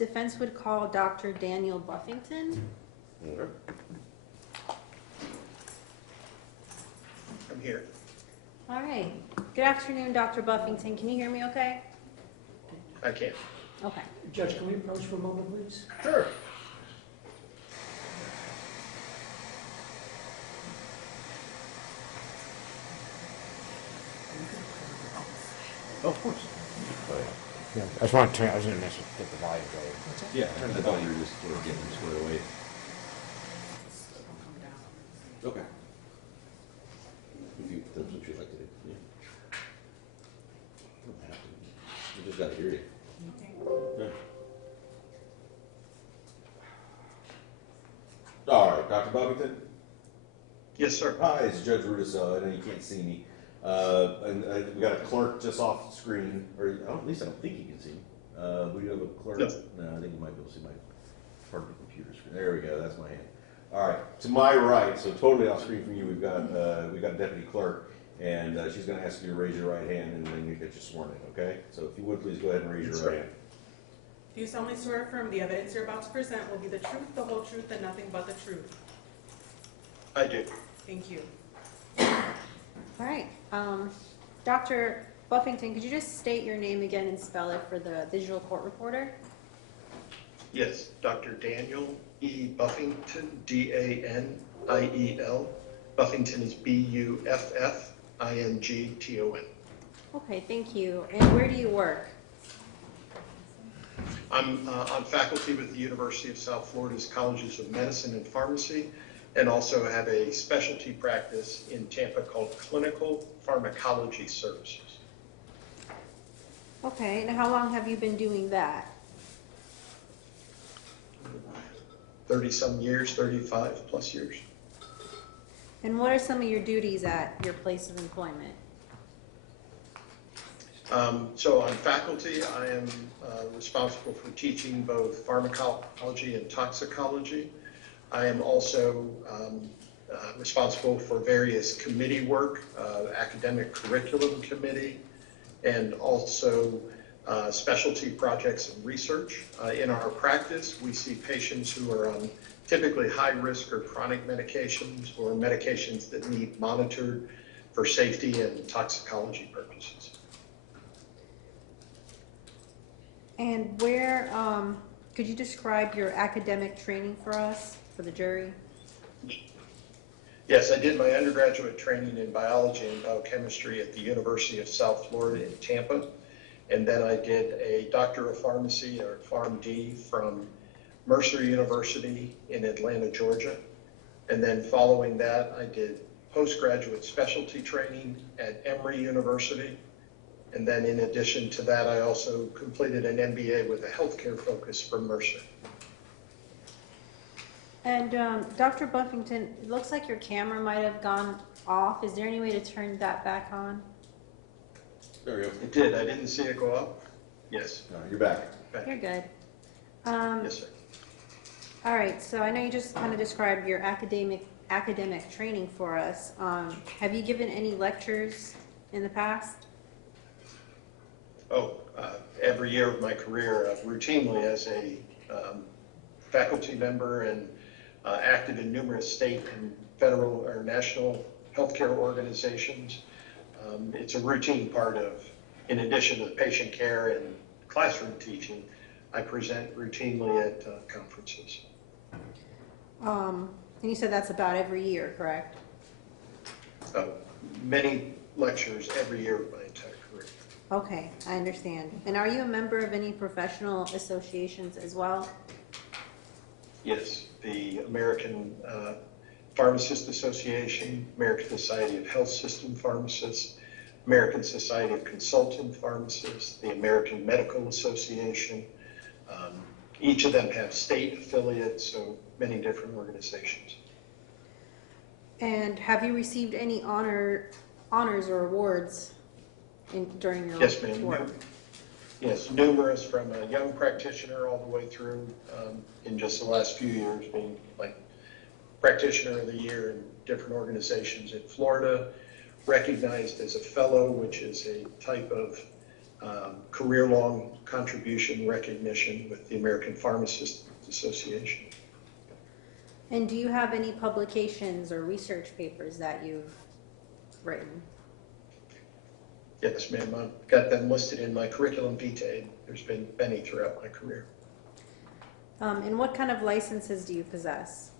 defense would call Dr. Daniel Buffington. Okay. I'm here. All right. Good afternoon, Dr. Buffington. Can you hear me okay? I can. Okay. Judge, can we approach for a moment, please? Sure. Oh, of course. Oh, yeah. I just want to turn, I was going to mention, get the volume going. What's that? Yeah, turn the volume. You're just sort of getting them squared away. Okay. If that's what you'd like to do. Yeah. You don't have to. You just got to hear you. Yeah. All right, Dr. Buffington. Yes, sir. Hi, it's Judge Rudisell. I know you can't see me. And we got a clerk just off the screen, or at least I don't think you can see me. We do have a clerk. No. No, I think you might be able to see my part of the computer screen. There we go. That's my hand. All right. To my right, so totally off screen from you, we've got deputy clerk, and she's going to ask you to raise your right hand, and then you get you sworn in. Okay. So if you would please go ahead and raise Yes, your sir. right hand. Do you solemnly swear or affirm the evidence you're about to present will be the truth, the whole truth, and nothing but the truth? I do. Thank you. All right. Dr. Buffington, could you just state your name again and spell it for the digital court reporter? Yes, Dr. Daniel E. Buffington, D-A-N-I-E-L. Buffington is B-U-F-F-I-N-G-T-O-N. Okay, thank you. And where do you work? I'm on faculty with the University of South Florida's Colleges of Medicine and Pharmacy, and also have a specialty practice in Tampa called Clinical Pharmacology Services. Okay, and how long have you been doing that? 30-some years, 35 plus years. And what are some of your duties at your place of employment? So on faculty, I am responsible for teaching both pharmacology and toxicology. I am also responsible for various committee work, academic curriculum committee, and also specialty projects and research. In our practice, we see patients who are on typically high risk or chronic medications or medications that need monitored for safety and toxicology purposes. And where, could you describe your academic training for us, for the jury? Yes, I did my undergraduate training in biology and biochemistry at the University of South Florida in Tampa. And then I did a Doctor of Pharmacy, or PharmD, from Mercer University in Atlanta, Georgia. And then following that, I did postgraduate specialty training at Emory University. And then in addition to that, I also completed an MBA with a healthcare focus from Mercer. And Dr. Buffington, it looks like your camera might have gone off. Is there any way to turn that back on? There we go. It did. I didn't see it go up. Yes. No, you're back. You're good. Yes, sir. All right, so I know you just kind of described your academic training for us. Have you given any lectures in the past? Every year of my career, routinely as a faculty member and active in numerous state and federal or national healthcare organizations. It's a routine part of, in addition to the patient care and classroom teaching, I present routinely at conferences. And you said that's about every year, correct? Many lectures every year of my entire career. Okay, I understand. And are you a member of any professional associations as well? Yes, the American Pharmacist Association, American Society of Health System Pharmacists, American Society of Consultant Pharmacists, the American Medical Association. Each of them have state affiliates, so many different organizations. And have you received any honors or awards during your Yes, ma'am. work? Yes, numerous, from a young practitioner all the way through in just the last few years, being like practitioner of the year in different organizations in Florida, recognized as a fellow, which is a type of career-long contribution recognition with the American Pharmacists Association. And do you have any publications or research papers that you've written? Yes, ma'am. I've got them listed in my curriculum vitae. There's been many throughout my career. And what kind of licenses do you possess?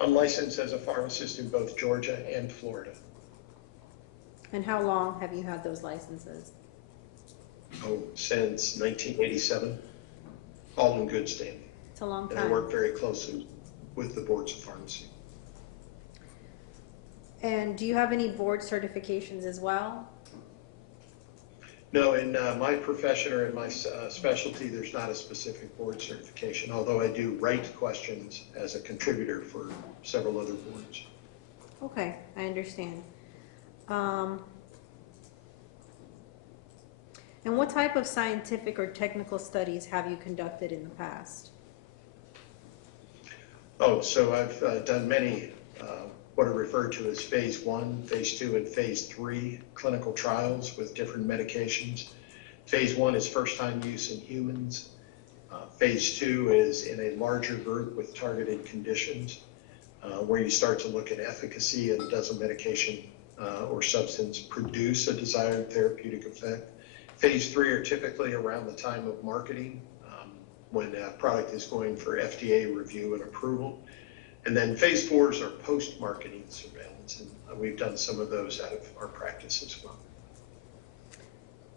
I'm licensed as a pharmacist in both Georgia and Florida. And how long have you had those licenses? Oh, since 1987, all in good standing. It's a long And I time. work very closely with the boards of pharmacy. And do you have any board certifications as well? No, in my profession or in my specialty, there's not a specific board certification, although I do write questions as a contributor for several other boards. Okay, I understand. And what type of scientific or technical studies have you conducted in the past? Oh, so I've done many what are referred to as phase 1, phase 2, and phase 3 clinical trials with different medications. Phase 1 is first-time use in humans. Phase 2 is in a larger group with targeted conditions where you start to look at efficacy and does a medication or substance produce a desired therapeutic effect. Phase 3 are typically around the time of marketing when a product is going for FDA review and approval. And then phase 4s are post-marketing surveillance, and we've done some of those out of our practice as well.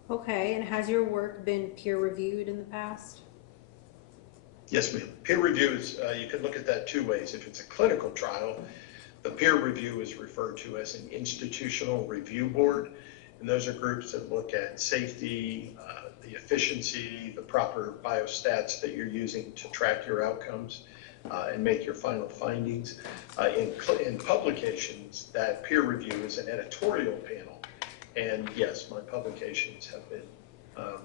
Okay, and has your work been peer reviewed in the past? Yes, ma'am. Peer reviews, you can look at that two ways. If it's a clinical trial, the peer review is referred to as an institutional review board, and those are groups that look at safety, the efficiency, the proper biostats that you're using to track your outcomes. And make your final findings. In publications, that peer review is an editorial panel. And yes, my publications have been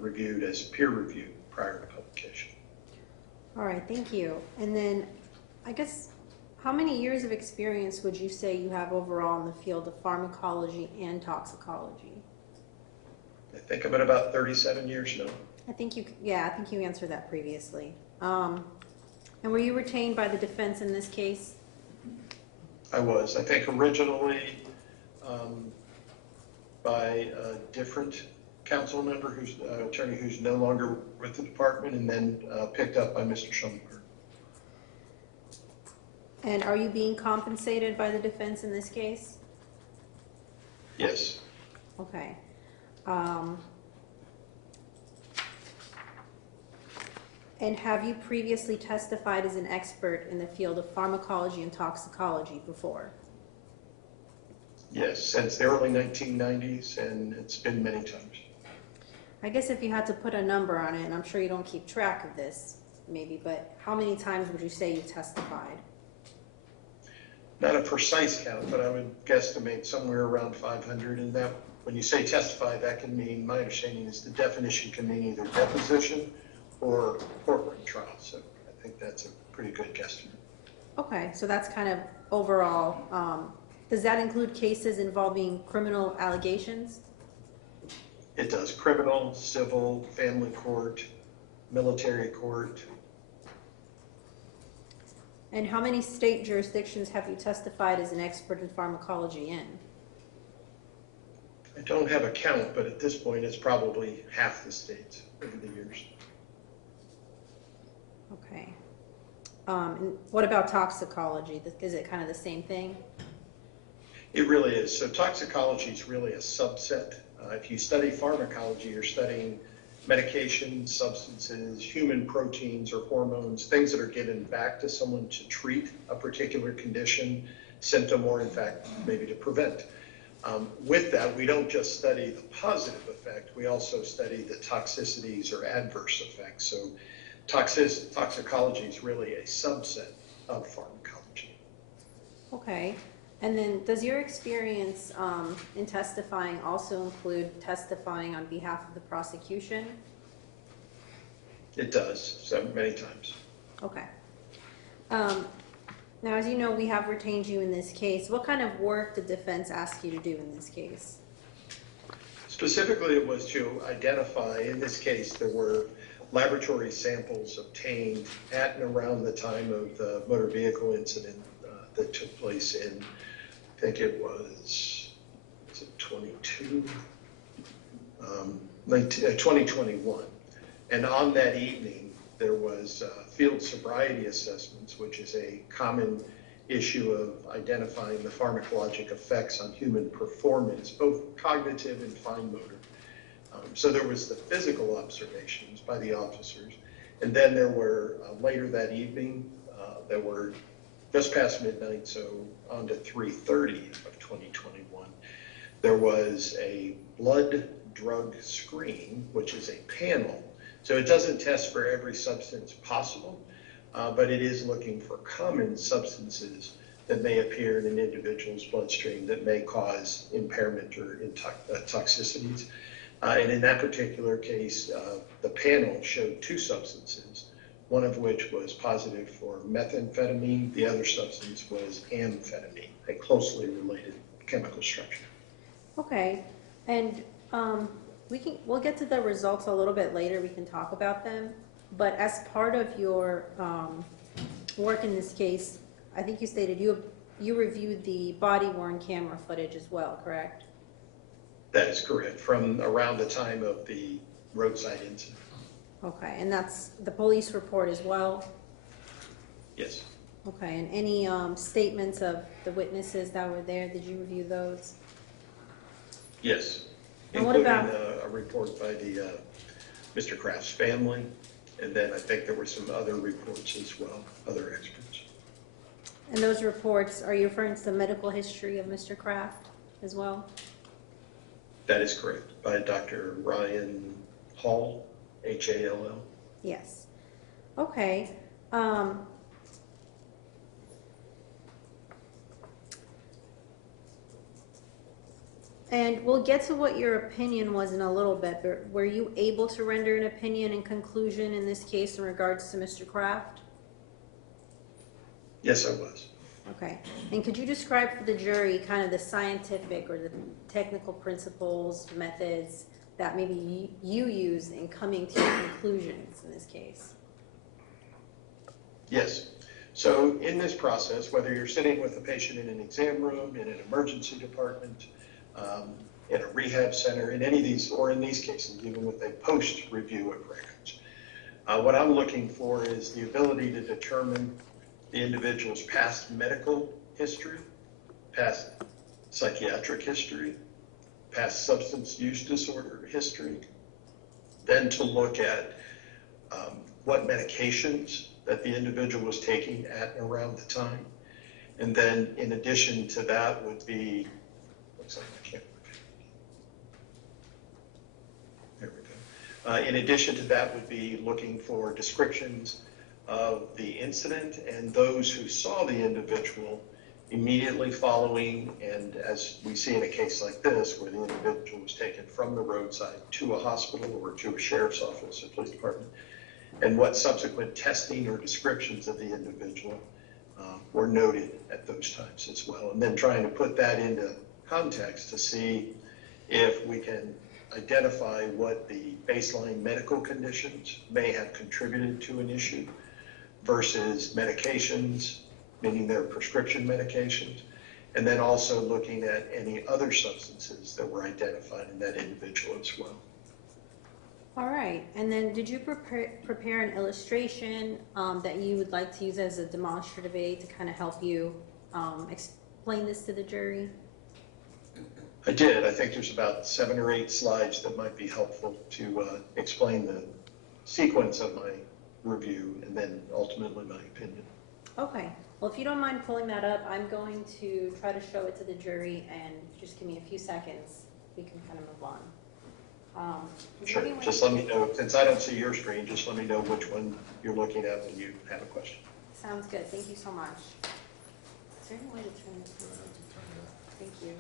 reviewed as peer review prior to publication. All right, thank you. And then, I guess, how many years of experience would you say you have overall in the field of pharmacology and toxicology? I think I'm at about 37 years now. I think you answered that previously. And were you retained by the defense in this case? I was. I think originally by a different council member, who's attorney who's no longer with the department, and then picked up by Mr. Schoenberg. And are you being compensated by the defense in this case? Yes. Okay. And have you previously testified as an expert in the field of pharmacology and toxicology before? Yes, since the early 1990s, and it's been many times. I guess if you had to put a number on it, and I'm sure you don't keep track of this, maybe, but how many times would you say you testified? Not a precise count, but I would guesstimate somewhere around 500. And that, when you say testify, that can mean, my understanding is the definition can mean either deposition or courtroom trial. So I think that's a pretty good guesstimate. Okay, so that's kind of overall. Does that include cases involving criminal allegations? It does. Criminal, civil, family court, military court. And how many state jurisdictions have you testified as an expert in pharmacology in? I don't have a count, but at this point it's probably half the states over the years. Okay. And what about toxicology? Is it kind of the same thing? It really is. So toxicology is really a subset. If you study pharmacology, you're studying medications, substances, human proteins or hormones, things that are given back to someone to treat a particular condition, symptom, or in fact, maybe to prevent. With that, we don't just study the positive effect, we also study the toxicities or adverse effects. So toxicology is really a subset of pharmacology. Okay. And then does your experience in testifying also include testifying on behalf of the prosecution? It does, so many times. Okay. Now, as you know, we have retained you in this case. What kind of work did defense ask you to do in this case? Specifically, it was to identify, in this case, there were laboratory samples obtained at and around the time of the motor vehicle incident that took place in, I think it was it 2021. And on that evening, there was field sobriety assessments, which is a common issue of identifying the pharmacologic effects on human performance, both cognitive and fine motor. So there was the physical observations by the officers, and then there were later that evening, there were just past midnight, so on to 3:30 of 2021, there was a blood drug screen, which is a panel. So it doesn't test for every substance possible, but it is looking for common substances that may appear in an individual's bloodstream that may cause impairment or toxicities. And in that particular case, the panel showed two substances, one of which was positive for methamphetamine. The other substance was amphetamine, a closely related chemical structure. Okay, and we'll get to the results a little bit later. We can talk about them. But as part of your work in this case, I think you stated you reviewed the body-worn camera footage as well, correct? That is correct, from around the time of the roadside incident. Okay, and that's the police report as well? Yes. Okay, and any statements of the witnesses that were there, did you review those? Yes, And what including about a report by the Mr. Kraft's family, and then I think there were some other reports as well, other experts. and those reports, are you referring to the medical history of Mr. Kraft as well? That is correct, by Dr. Ryan Hall, Hall. Yes. Okay. And we'll get to what your opinion was in a little bit, but were you able to render an opinion and conclusion in this case in regards to Mr. Kraft? Yes, I was. Okay. And could you describe for the jury kind of the scientific or the technical principles, methods that maybe you use in coming to your conclusions in this case? Yes. So in this process, whether you're sitting with a patient in an exam room, in an emergency department, in a rehab center, in any of these, or in these cases, even with a post-review of records, what I'm looking for is the ability to determine the individual's past medical history, past psychiatric history, past substance use disorder history, then to look at what medications that the individual was taking at and around the time. And then in addition to that would be, looks like I can't, there we go. In addition to that would be looking for descriptions of the incident and those who saw the individual immediately following, and as we see in a case like this, where the individual was taken from the roadside to a hospital or to a sheriff's office or police department, and what subsequent testing or descriptions of the individual were noted at those times as well. And then trying to put that into context to see if we can identify what the baseline medical conditions may have contributed to an issue versus medications, meaning their prescription medications, and then also looking at any other substances that were identified in that individual as well. All right, and then did you prepare an illustration that you would like to use as a demonstrative aid to kind of help you explain this to the jury? I did. I think there's about 7 or 8 slides that might be helpful to explain the sequence of my review and then ultimately my opinion. Okay, well, if you don't mind pulling that up, I'm going to try to show it to the jury, and just give me a few seconds. We can kind of move on. Sure, just let me know, since I don't see your screen, just let me know which one you're looking at when you have a question. Sounds good, thank you so much. Is there any way to turn this around? Thank you.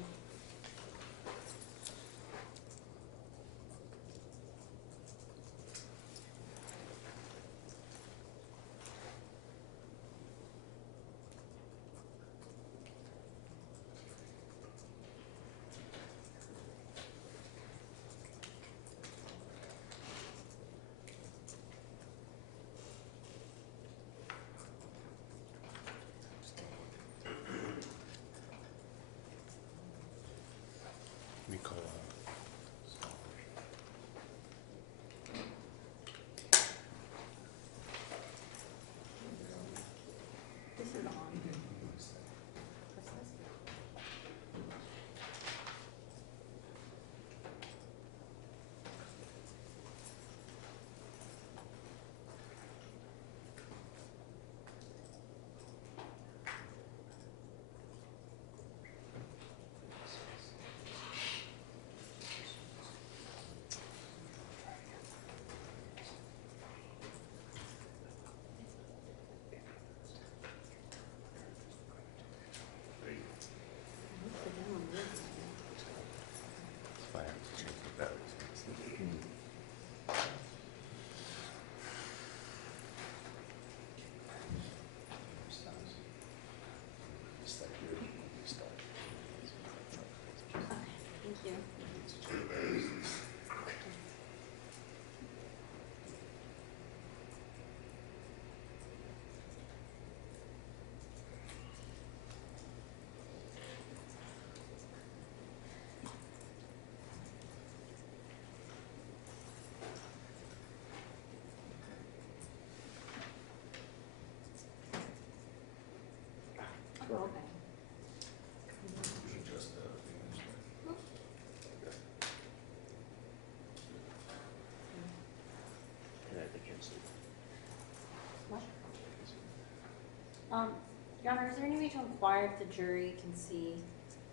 Your Honor, is there any way to inquire if the jury can see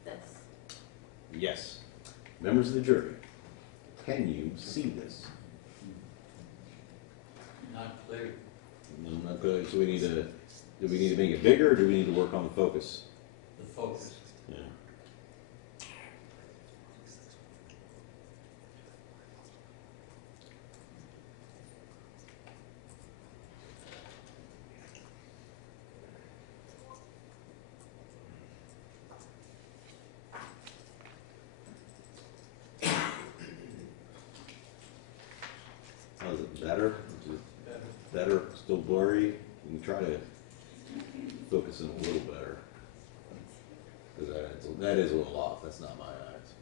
this? Yes. Members of the jury, can you see this? Not clear. No, not good. So do we need to make it bigger, or do we need to work on the focus? The focus. Yeah. How is it better? Is it better? Still blurry? You can try to focus in a little better. Because that is a little off. That's not my eyes.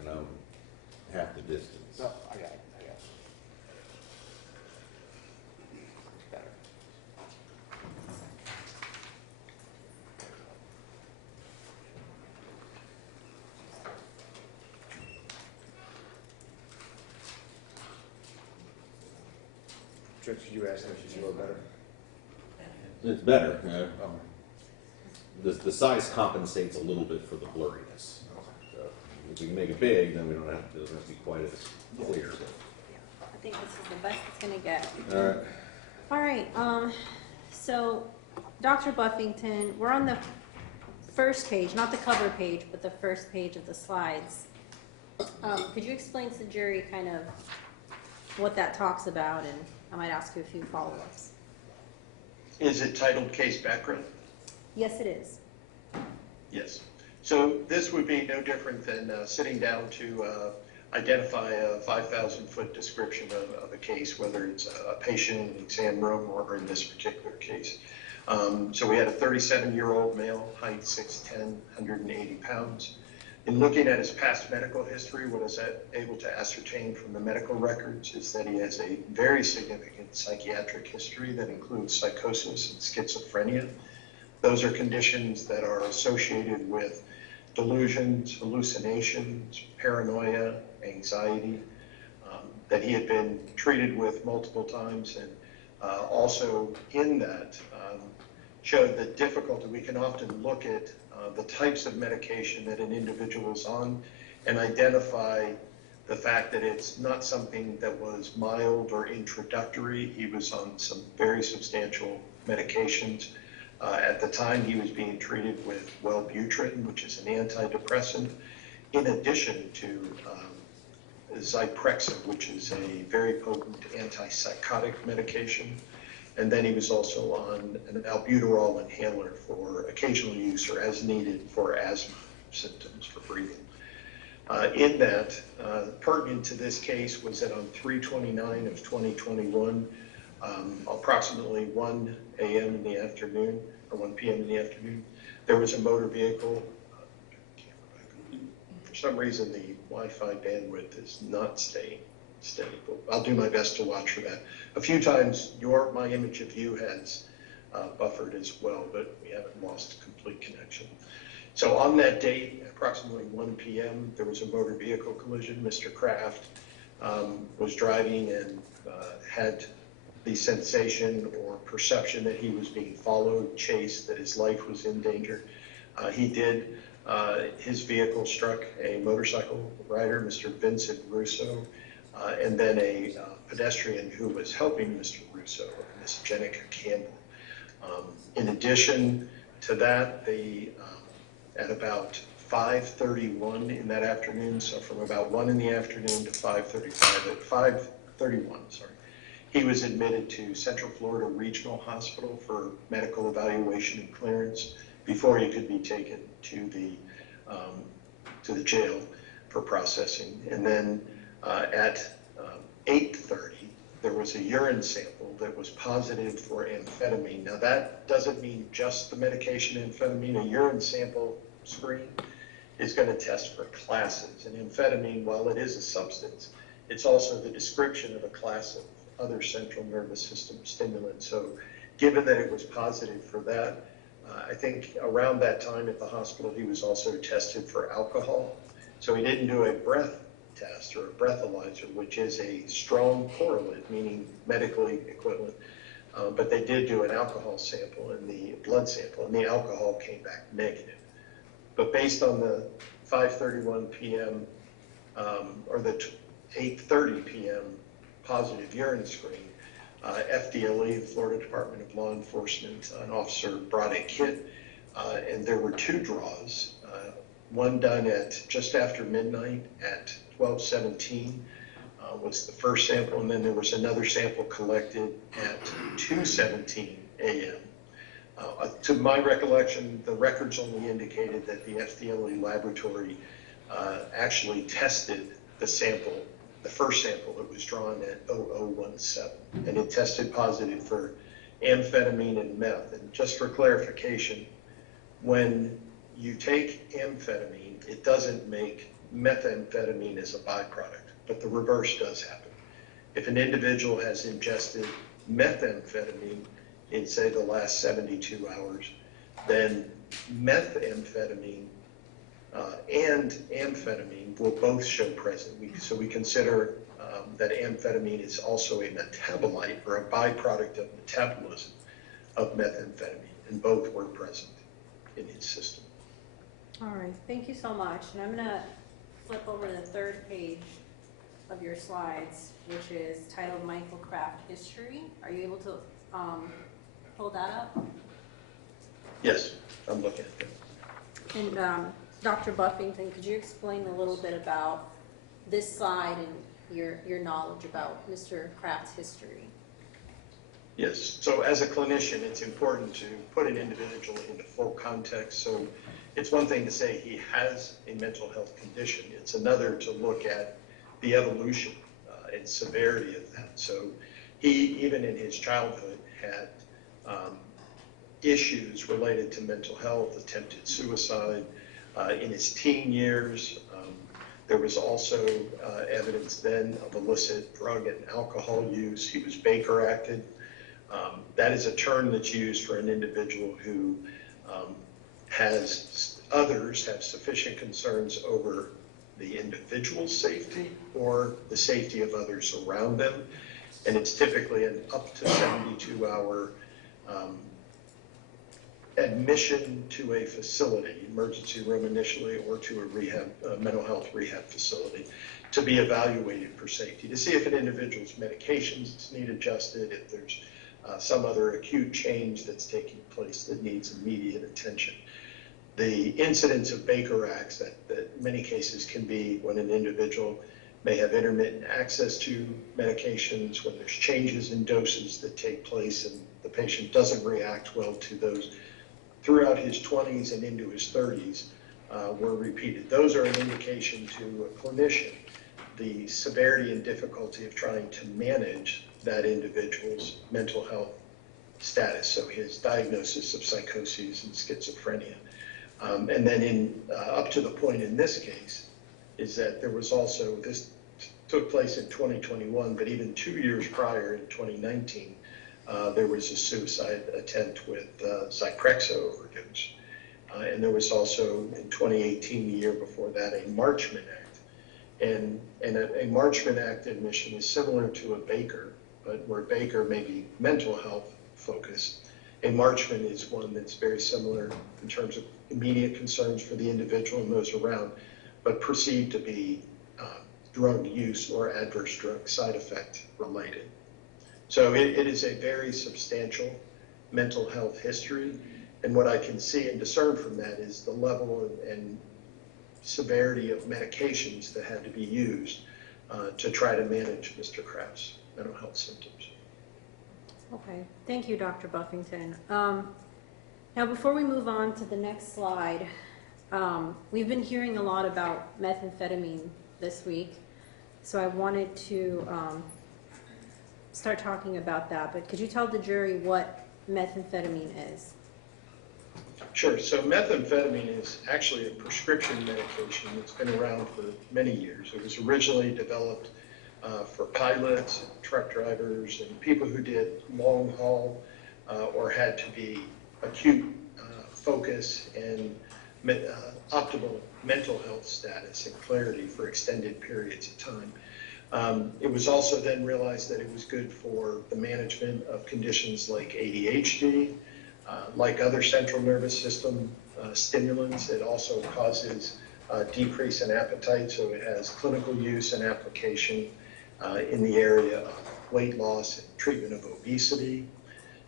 And I'm half the distance. No, I got it. Better. Judge, did you ask them if she's a little better? It's better. The size compensates a little bit for the blurriness. So if we can make it big, then it doesn't have to be quite as clear. I think this is the best it's gonna get. All right. All right, so Dr. Buffington, we're on the first page, not the cover page, but the first page of the slides. Could you explain to the jury kind of what that talks about, and I might ask you a few follow-ups. Is it titled Case Background? Yes, it is. Yes. So this would be no different than sitting down to identify a 5,000-foot description of a case, whether it's a patient in an exam room or in this particular case. So we had a 37-year-old male, height 6'10", 180 pounds. In looking at his past medical history, what I was able to ascertain from the medical records is that he has a very significant psychiatric history that includes psychosis and schizophrenia. Those are conditions that are associated with delusions, hallucinations, paranoia, anxiety, that he had been treated with multiple times, and also in that showed the difficulty. We can often look at the types of medication that an individual is on and identify the fact that it's not something that was mild or introductory. He was on some very substantial medications. At the time, he was being treated with Wellbutrin, which is an antidepressant, in addition to Zyprexa, which is a very potent antipsychotic medication. And then he was also on an albuterol inhaler for occasional use or as needed for asthma symptoms, for breathing. In that, pertinent to this case was that on 3/29 of 2021, approximately 1 a.m. in the afternoon, or 1 p.m. in the afternoon, there was a motor vehicle. For some reason, the Wi-Fi bandwidth is not staying steady, but I'll do my best to watch for that. A few times, my image of you has buffered as well, but we haven't lost complete connection. So on that date, approximately 1 p.m., there was a motor vehicle collision. Mr. Kraft was driving and had the sensation or perception that he was being followed, chased, that his life was in danger. His vehicle struck a motorcycle rider, Mr. Vincent Russo, and then a pedestrian who was helping Mr. Russo, Ms. Jenica Campbell. In addition to that, at about 5:31 in that afternoon, so from about 1 in the afternoon to 5:35, at 5:31, he was admitted to Central Florida Regional Hospital for medical evaluation and clearance before he could be taken to the jail for processing. And then at 8:30, there was a urine sample that was positive for amphetamine. Now that doesn't mean just the medication amphetamine. A urine sample screen is going to test for classes. And amphetamine, while it is a substance, it's also the description of a class of other central nervous system stimulants. So given that it was positive for that, I think around that time at the hospital, he was also tested for alcohol. So he didn't do a breath test or a breathalyzer, which is a strong correlate, meaning medically equivalent, But they did do an alcohol sample and the blood sample, and the alcohol came back negative. But based on the 5:31 p.m. Or the 8:30 p.m. positive urine screen, FDLE, the Florida Department of Law Enforcement, an officer brought a kit, and there were 2 draws, one done at just after midnight at 12:17 was the first sample, and then there was another sample collected at 2:17 a.m. To my recollection, the records only indicated that the FDLE laboratory actually tested the sample, the first sample that was drawn at 0017, and it tested positive for amphetamine and meth. And just for clarification, when you take amphetamine, it doesn't make methamphetamine as a byproduct, but the reverse does happen. If an individual has ingested methamphetamine in, say, the last 72 hours, then methamphetamine and amphetamine will both show present. So we consider that amphetamine is also a metabolite or a byproduct of metabolism of methamphetamine, and both were present in his system. All right, thank you so much. And I'm gonna flip over to the 3rd page of your slides, which is titled Michael Kraft History. Are you able to pull that up? Yes, I'm looking at them. And Dr. Buffington, could you explain a little bit about this slide and your knowledge about Mr. Kraft's history? Yes, so as a clinician, it's important to put an individual into full context. So it's one thing to say he has a mental health condition. It's another to look at the evolution and severity of that. So he, even in his childhood, had issues related to mental health, attempted suicide. In his teen years, there was also evidence then of illicit drug and alcohol use. He was Baker acted. That is a term that's used for an individual who others have sufficient concerns over the individual's safety or the safety of others around them. And it's typically an up to 72-hour admission to a facility, emergency room initially, or to a mental health rehab facility, to be evaluated for safety, to see if an individual's medications need adjusted, if there's some other acute change that's taking place that needs immediate attention. The incidence of Baker acts that in many cases can be when an individual may have intermittent access to medications, when there's changes in doses that take place and the patient doesn't react well to those throughout his 20s and into his 30s were repeated. Those are an indication to a clinician the severity and difficulty of trying to manage that individual's mental health status, so his diagnosis of psychosis and schizophrenia. And then up to the point in this case is that there was also, this took place in 2021, but even 2 years prior in 2019, there was a suicide attempt with Zyprexa overdose. And there was also in 2018, the year before that, a Marchman Act. And a Marchman Act admission is similar to a Baker, but where Baker may be mental health focused, a Marchman is one that's very similar in terms of immediate concerns for the individual and those around, but perceived to be drug use or adverse drug side effect related. So it is a very substantial mental health history. And what I can see and discern from that is the level and severity of medications that had to be used to try to manage Mr. Kraft's mental health symptoms. Okay, thank you, Dr. Buffington. Now, before we move on to the next slide, we've been hearing a lot about methamphetamine this week, so I wanted to start talking about that, but could you tell the jury what methamphetamine is? Sure. So methamphetamine is actually a prescription medication that's been around for many years. It was originally developed for pilots, and truck drivers, and people who did long haul or had to be acute focus and optimal mental health status and clarity for extended periods of time. It was also then realized that it was good for the management of conditions like ADHD, like other central nervous system stimulants. It also causes decrease in appetite, so it has clinical use and application in the area of weight loss and treatment of obesity.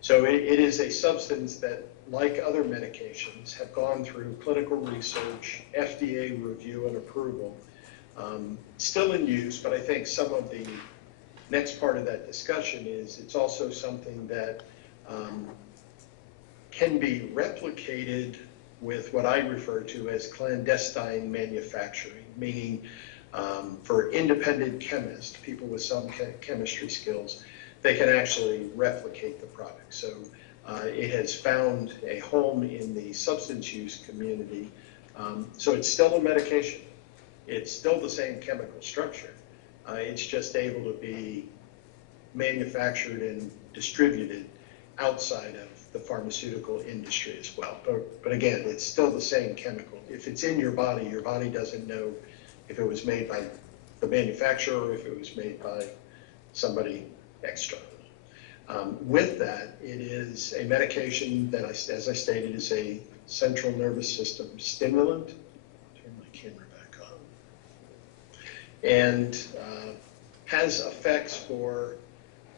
So it is a substance that, like other medications, have gone through clinical research, FDA review and approval, still in use, but I think some of the next part of that discussion is it's also something that can be replicated with what I refer to as clandestine manufacturing, meaning for independent chemists, people with some chemistry skills, they can actually replicate the product. So it has found a home in the substance use community. So it's still a medication. It's still the same chemical structure. It's just able to be manufactured and distributed outside of the pharmaceutical industry as well. But again, it's still the same chemical. If it's in your body doesn't know if it was made by the manufacturer or if it was made by somebody external. With that, it is a medication that, as I stated, is a central nervous system stimulant. Turn my camera back on. And has effects for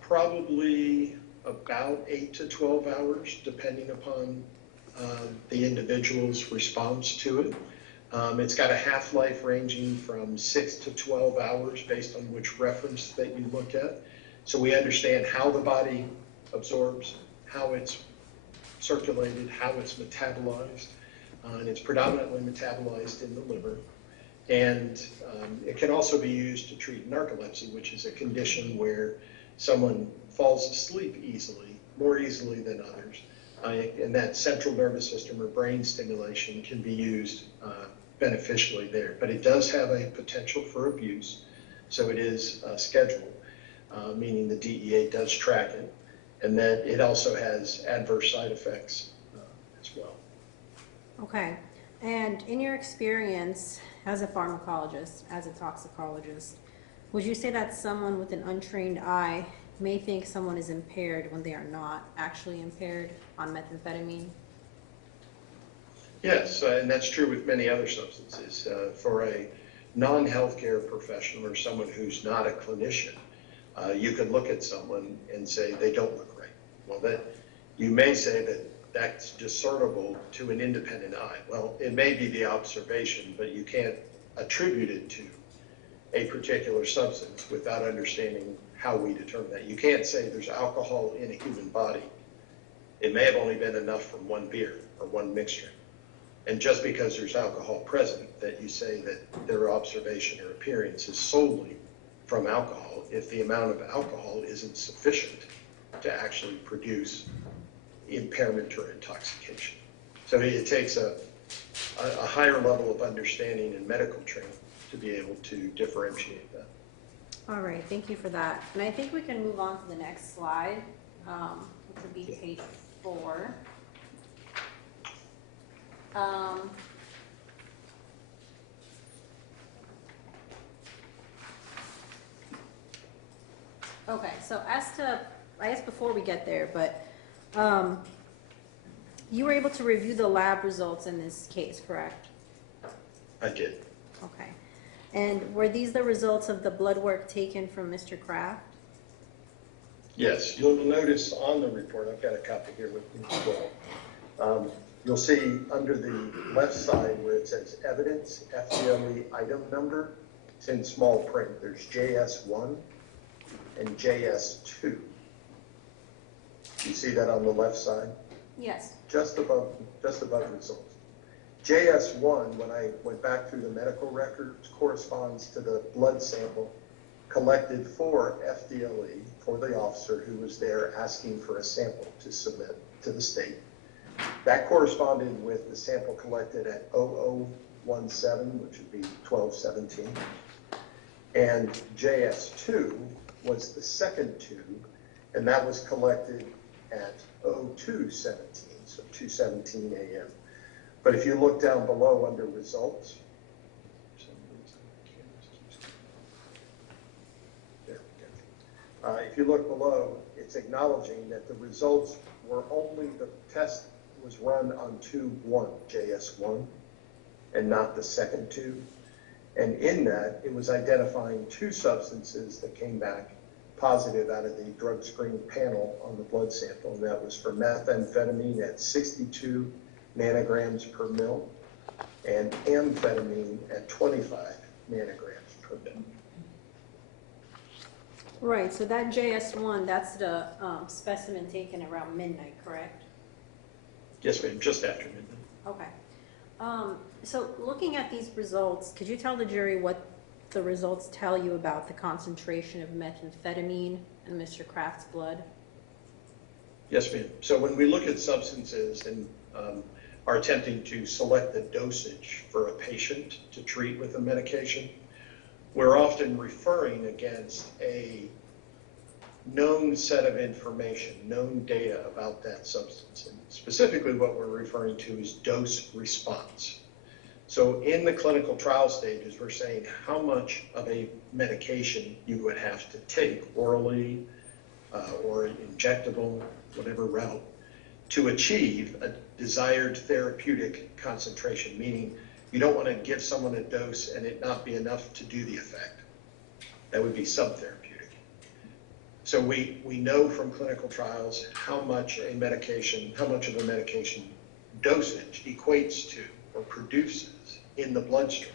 probably about 8 to 12 hours, depending upon the individual's response to it. It's got a half-life ranging from 6 to 12 hours based on which reference that you look at. So we understand how the body absorbs, how it's circulated, how it's metabolized, and it's predominantly metabolized in the liver. And it can also be used to treat narcolepsy, which is a condition where someone falls asleep easily, more easily than others. And that central nervous system or brain stimulation can be used beneficially there. But it does have a potential for abuse, so it is scheduled, meaning the DEA does track it, and that it also has adverse side effects as well. Okay, and in your experience as a pharmacologist, as a toxicologist, would you say that someone with an untrained eye may think someone is impaired when they are not actually impaired on methamphetamine? Yes, and that's true with many other substances. For a non-healthcare professional or someone who's not a clinician, you could look at someone and say they don't look right. Well, that you may say that that's discernible to an independent eye. Well, it may be the observation, but you can't attribute it to a particular substance without understanding how we determine that. You can't say there's alcohol in a human body. It may have only been enough from one beer or one mixture. And just because there's alcohol present, that you say that their observation or appearance is solely from alcohol if the amount of alcohol isn't sufficient to actually produce impairment or intoxication. So it takes a higher level of understanding and medical training to be able to differentiate that. All right, thank you for that. And I think we can move on to the next slide, which would be page 4. Okay, so as to, I guess before we get there, but you were able to review the lab results in this case, correct? I did. Okay. And were these the results of the blood work taken from Mr. Kraft? Yes, you'll notice on the report, I've got a copy here with me as well. You'll see under the left side where it says evidence, FDLE item number, it's in small print. There's JS1 and JS2. You see that on the left side? Yes. Just above results. JS1, when I went back through the medical records, corresponds to the blood sample collected for FDLE, for the officer who was there asking for a sample to submit to the state. That corresponded with the sample collected at 0017, which would be 1217. And JS2 was the second tube, and that was collected at 0217, so 2:17 a.m. But if you look down below under results, If you look below, it's acknowledging that the results were only, the test was run on tube 1, JS1, and not the second tube. And in that, it was identifying 2 substances that came back positive out of the drug screen panel on the blood sample, and that was for methamphetamine at 62 nanograms per mil and amphetamine at 25 nanograms per mil. Right, so that JS1, that's the specimen taken around midnight, correct? Yes, ma'am, just after midnight. Okay. So looking at these results, could you tell the jury what the results tell you about the concentration of methamphetamine in Mr. Kraft's blood? Yes, ma'am. So when we look at substances and are attempting to select the dosage for a patient to treat with a medication, we're often referring against a known set of information, known data about that substance. And specifically what we're referring to is dose response. So in the clinical trial stages, we're saying how much of a medication you would have to take orally or injectable, whatever route, to achieve a desired therapeutic concentration, meaning you don't want to give someone a dose and it not be enough to do the effect. That would be subtherapeutic. So we know from clinical trials how much of a medication dosage equates to or produces in the bloodstream.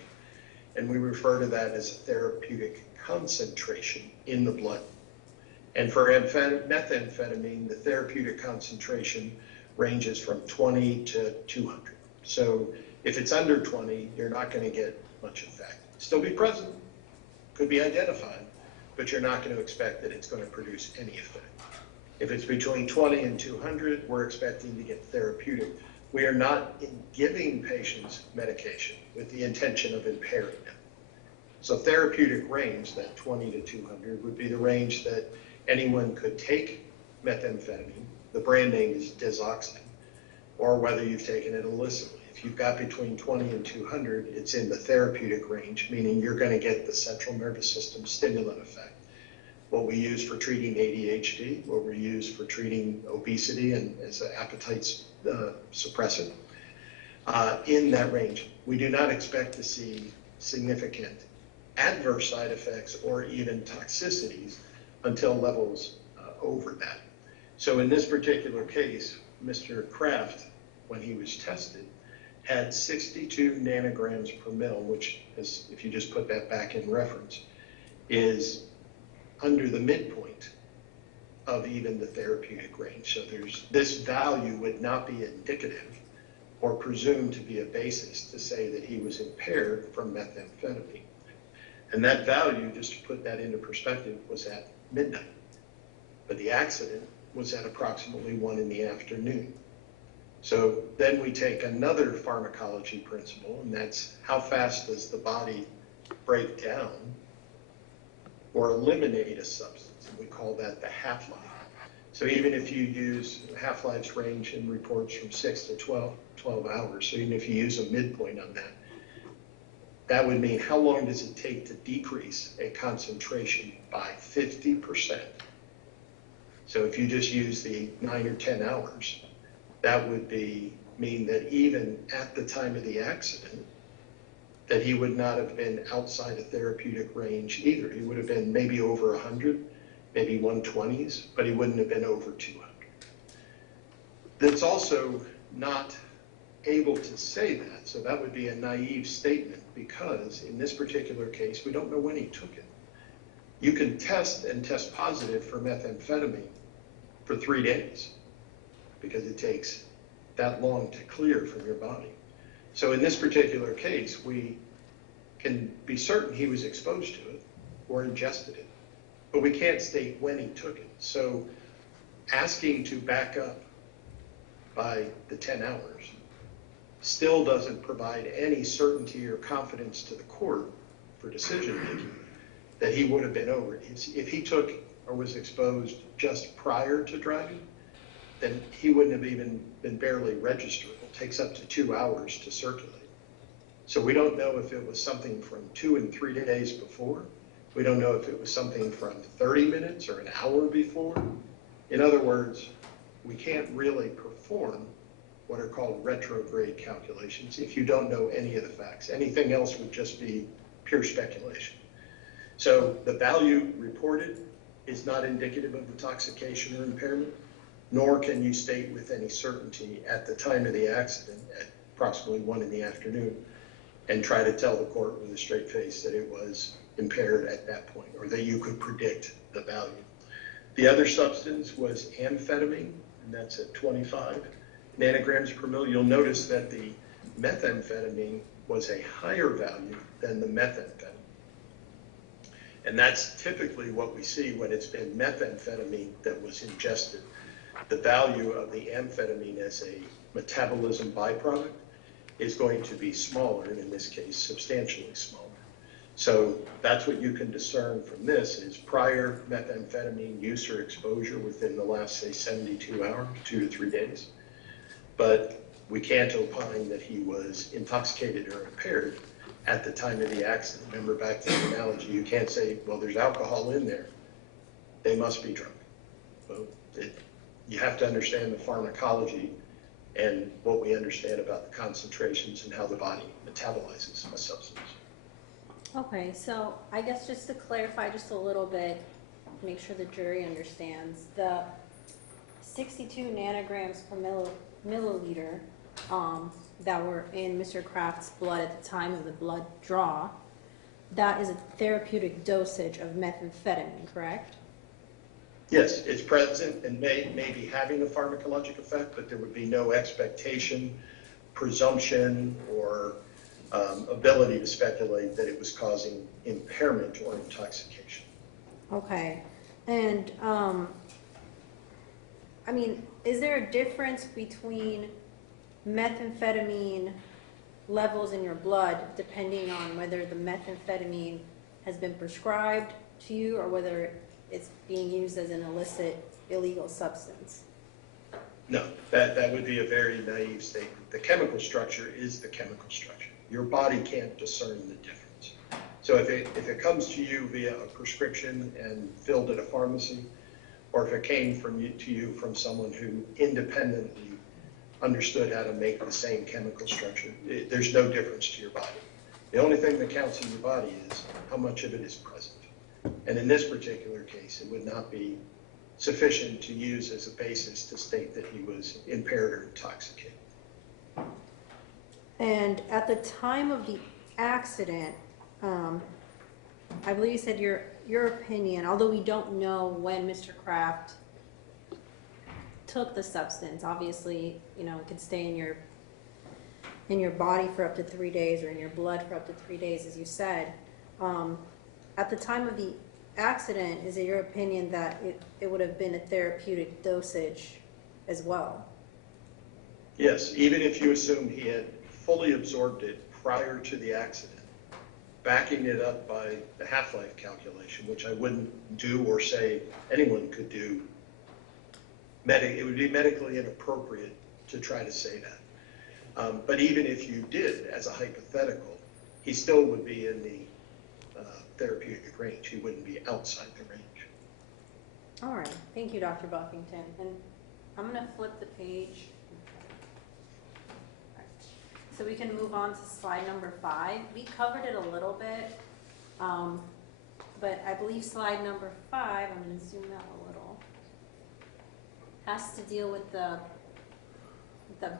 And we refer to that as therapeutic concentration in the blood. And for methamphetamine, the therapeutic concentration ranges from 20 to 200. So if it's under 20, you're not going to get much effect. Still be present, could be identified, but you're not going to expect that it's going to produce any effect. If it's between 20 and 200, we're expecting to get therapeutic. We are not giving patients medication with the intention of impairing them. So therapeutic range, that 20 to 200, would be the range that anyone could take methamphetamine, the brand name is Desoxyn, or whether you've taken it illicitly. If you've got between 20 and 200, it's in the therapeutic range, meaning you're going to get the central nervous system stimulant effect. What we use for treating ADHD, what we use for treating obesity and as an appetite suppressant, in that range. We do not expect to see significant adverse side effects or even toxicities until levels over that. So in this particular case, Mr. Kraft, when he was tested, had 62 nanograms per mil, which is, if you just put that back in reference, is under the midpoint of even the therapeutic range. So this value would not be indicative or presumed to be a basis to say that he was impaired from methamphetamine. And that value, just to put that into perspective, was at midnight. But the accident was at approximately 1 in the afternoon. So then we take another pharmacology principle, and that's how fast does the body break down or eliminate a substance, and we call that the half-life. So even if you use half-lives range in reports from 6 to 12 hours, so even if you use a midpoint on that, that would mean how long does it take to decrease a concentration by 50%? So if you just use the 9 or 10 hours, that would mean that even at the time of the accident, that he would not have been outside a therapeutic range either. He would have been maybe over 100, maybe 120s, but he wouldn't have been over 200. That's also not able to say that, so that would be a naive statement because in this particular case, we don't know when he took it. You can test and test positive for methamphetamine for 3 days because it takes that long to clear from your body. So in this particular case, we can be certain he was exposed to it or ingested it, but we can't state when he took it. So asking to back up by the 10 hours still doesn't provide any certainty or confidence to the court for decision making that he would have been over it. If he took or was exposed just prior to driving, then he wouldn't have even been barely registerable. It takes up to 2 hours to circulate. So we don't know if it was something from 2 and 3 days before, We don't know if it was something from 30 minutes or an hour before. In other words, we can't really perform what are called retrograde calculations if you don't know any of the facts. Anything else would just be pure speculation. So the value reported is not indicative of intoxication or impairment, nor can you state with any certainty at the time of the accident at approximately 1 in the afternoon and try to tell the court with a straight face that it was impaired at that point or that you could predict the value. The other substance was amphetamine, and that's at 25 nanograms per mil. You'll notice that the methamphetamine was a higher value than the methamphetamine. And that's typically what we see when it's been methamphetamine that was ingested. The value of the amphetamine as a metabolism byproduct is going to be smaller, and in this case, substantially smaller. So that's what you can discern from this is prior methamphetamine use or exposure within the last, say, 72 hours, 2 to 3 days. But we can't opine that he was intoxicated or impaired at the time of the accident. Remember back to the analogy, you can't say, well, there's alcohol in there. They must be drunk. Well, you have to understand the pharmacology and what we understand about the concentrations and how the body metabolizes a substance. Okay, so I guess just to clarify just a little bit, make sure the jury understands, the 62 nanograms per milliliter that were in Mr. Kraft's blood at the time of the blood draw, that is a therapeutic dosage of methamphetamine, correct? Yes, it's present and may be having a pharmacologic effect, but there would be no expectation, presumption, or ability to speculate that it was causing impairment or intoxication. Okay, and I mean, is there a difference between methamphetamine levels in your blood depending on whether the methamphetamine has been prescribed to you or whether it's being used as an illicit, illegal substance? No, that would be a very naive statement. The chemical structure is the chemical structure. Your body can't discern the difference. So if it comes to you via a prescription and filled at a pharmacy, or if it came to you from someone who independently understood how to make the same chemical structure, there's no difference to your body. The only thing that counts in your body is how much of it is present. And in this particular case, it would not be sufficient to use as a basis to state that he was impaired or intoxicated. And at the time of the accident, I believe you said your opinion, although we don't know when Mr. Kraft took the substance, obviously, you know, it could stay in your body for up to 3 days or in your blood for up to 3 days, as you said. At the time of the accident, is it your opinion that it would have been a therapeutic dosage as well? Yes, even if you assume he had fully absorbed it prior to the accident, backing it up by the half-life calculation, which I wouldn't do or say anyone could do, it would be medically inappropriate to try to say that. But even if you did, as a hypothetical, he still would be in the therapeutic range. He wouldn't be outside the range. All right, thank you, Dr. Buffington. And I'm gonna flip the page. So we can move on to slide number 5. We covered it a little bit, but I believe slide number 5, I'm gonna zoom out a little, has to deal with the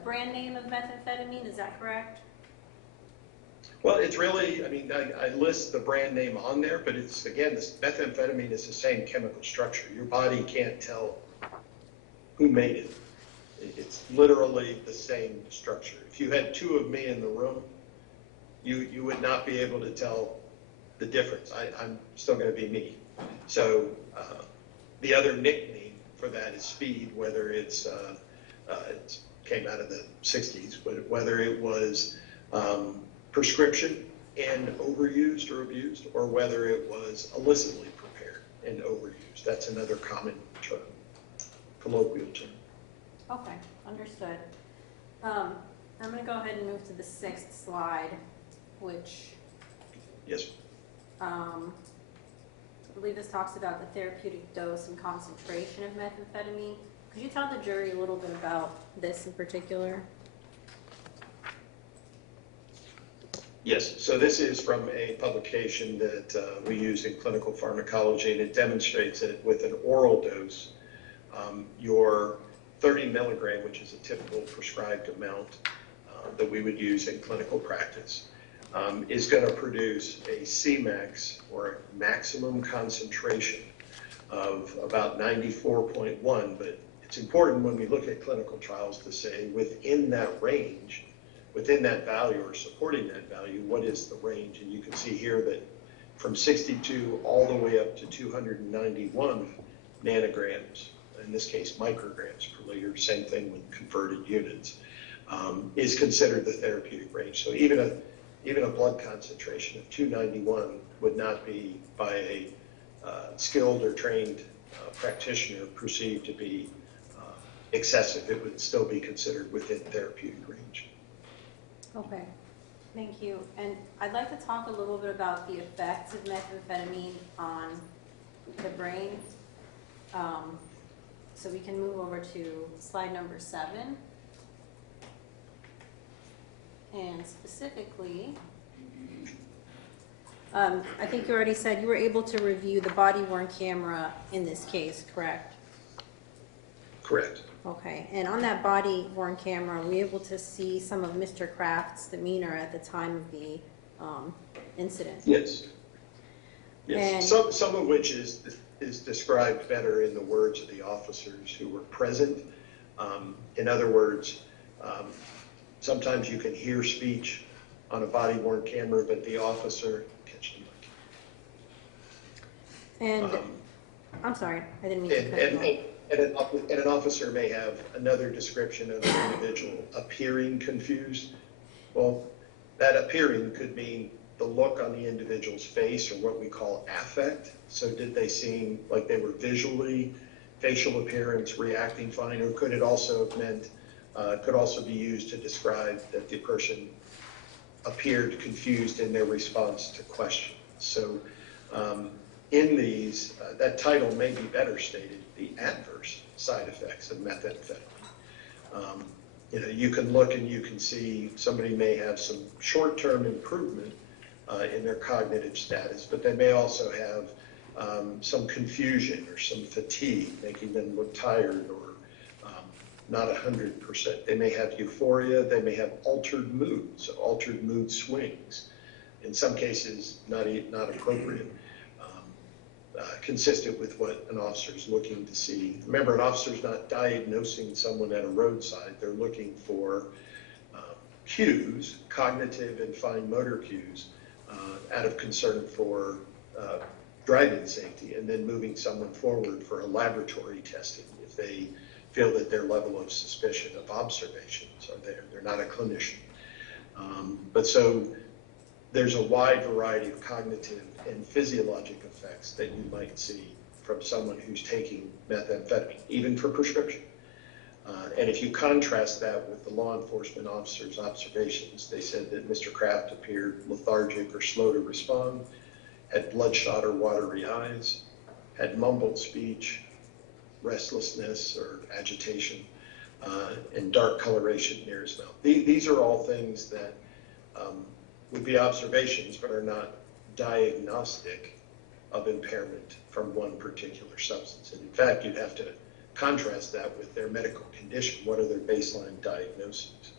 brand name of methamphetamine, is that correct? Well, it's really, I mean, I list the brand name on there, but it's, again, this methamphetamine is the same chemical structure. Your body can't tell who made it. It's literally the same structure. If you had 2 of me in the room, you would not be able to tell the difference. I'm still going to be me. So the other nickname for that is speed, whether it came out of the 60s, but whether it was prescription and overused or abused, or whether it was illicitly prepared and overused. That's another common term, colloquial term. Okay, understood. I'm going to go ahead and move to the 6th slide, which Yes. believe this talks about the therapeutic dose and concentration of methamphetamine. Could you tell the jury a little bit about this in particular? Yes, so this is from a publication that we use in clinical pharmacology, and it demonstrates that with an oral dose, your 30 milligram, which is a typical prescribed amount that we would use in clinical practice, is going to produce a Cmax, or a maximum concentration, of about 94.1. But it's important when we look at clinical trials to say within that range, within that value or supporting that value, what is the range? And you can see here that from 62 all the way up to 291 nanograms, in this case micrograms per liter, same thing with converted units, is considered the therapeutic range. So even a blood concentration of 291 would not be by a skilled or trained practitioner perceived to be excessive. It would still be considered within therapeutic range. Okay, thank you. And I'd like to talk a little bit about the effects of methamphetamine on the brain. So we can move over to slide number 7. And specifically, I think you already said you were able to review the body-worn camera in this case, correct? Correct. Okay, and on that body-worn camera, were you able to see some of Mr. Kraft's demeanor at the time of the incident? Yes. Yes. And- Some of which is described better in the words of the officers who were present. In other words, sometimes you can hear speech on a body-worn camera, but the officer catch the mic. And I'm sorry, I didn't mean to cut you off. And an officer may have another description of an individual appearing confused. Well, that appearing could mean the look on the individual's face, or what we call affect. So did they seem like they were visually, facial appearance, reacting fine, or could it also have meant, could also be used to describe that the person appeared confused in their response to questions. So in these, that title may be better stated, the adverse side effects of methamphetamine. You can look and you can see somebody may have some short-term improvement in their cognitive status, but they may also have some confusion or some fatigue, making them look tired or not 100%. They may have euphoria, they may have altered moods, altered mood swings, in some cases not appropriate, consistent with what an officer is looking to see. Remember, an officer is not diagnosing someone at a roadside. They're looking for cues, cognitive and fine motor cues, out of concern for driving safety, and then moving someone forward for a laboratory testing if they feel that their level of suspicion of observations are there. They're not a clinician. But so there's a wide variety of cognitive and physiologic effects that you might see from someone who's taking methamphetamine, even for prescription. And if you contrast that with the law enforcement officers' observations, they said that Mr. Kraft appeared lethargic or slow to respond, had bloodshot or watery eyes, had mumbled speech, restlessness or agitation, and dark coloration near his mouth. These are all things that would be observations, but are not diagnostic of impairment from one particular substance. And in fact, you'd have to contrast that with their medical condition. What are their baseline diagnoses?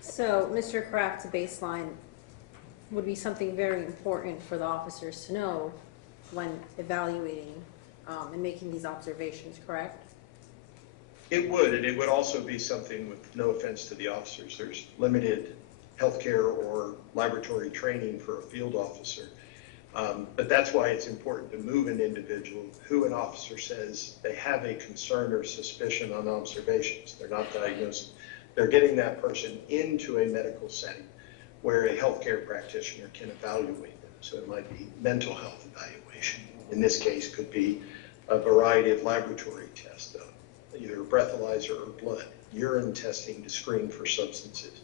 So Mr. Kraft's baseline would be something very important for the officers to know when evaluating and making these observations, correct? It would, and it would also be something, with no offense to the officers, there's limited healthcare or laboratory training for a field officer. But that's why it's important to move an individual who an officer says they have a concern or suspicion on observations. They're not diagnosing. They're getting that person into a medical setting where a healthcare practitioner can evaluate them. So it might be mental health evaluation. In this case, could be a variety of laboratory tests, either a breathalyzer or blood, urine testing to screen for substances.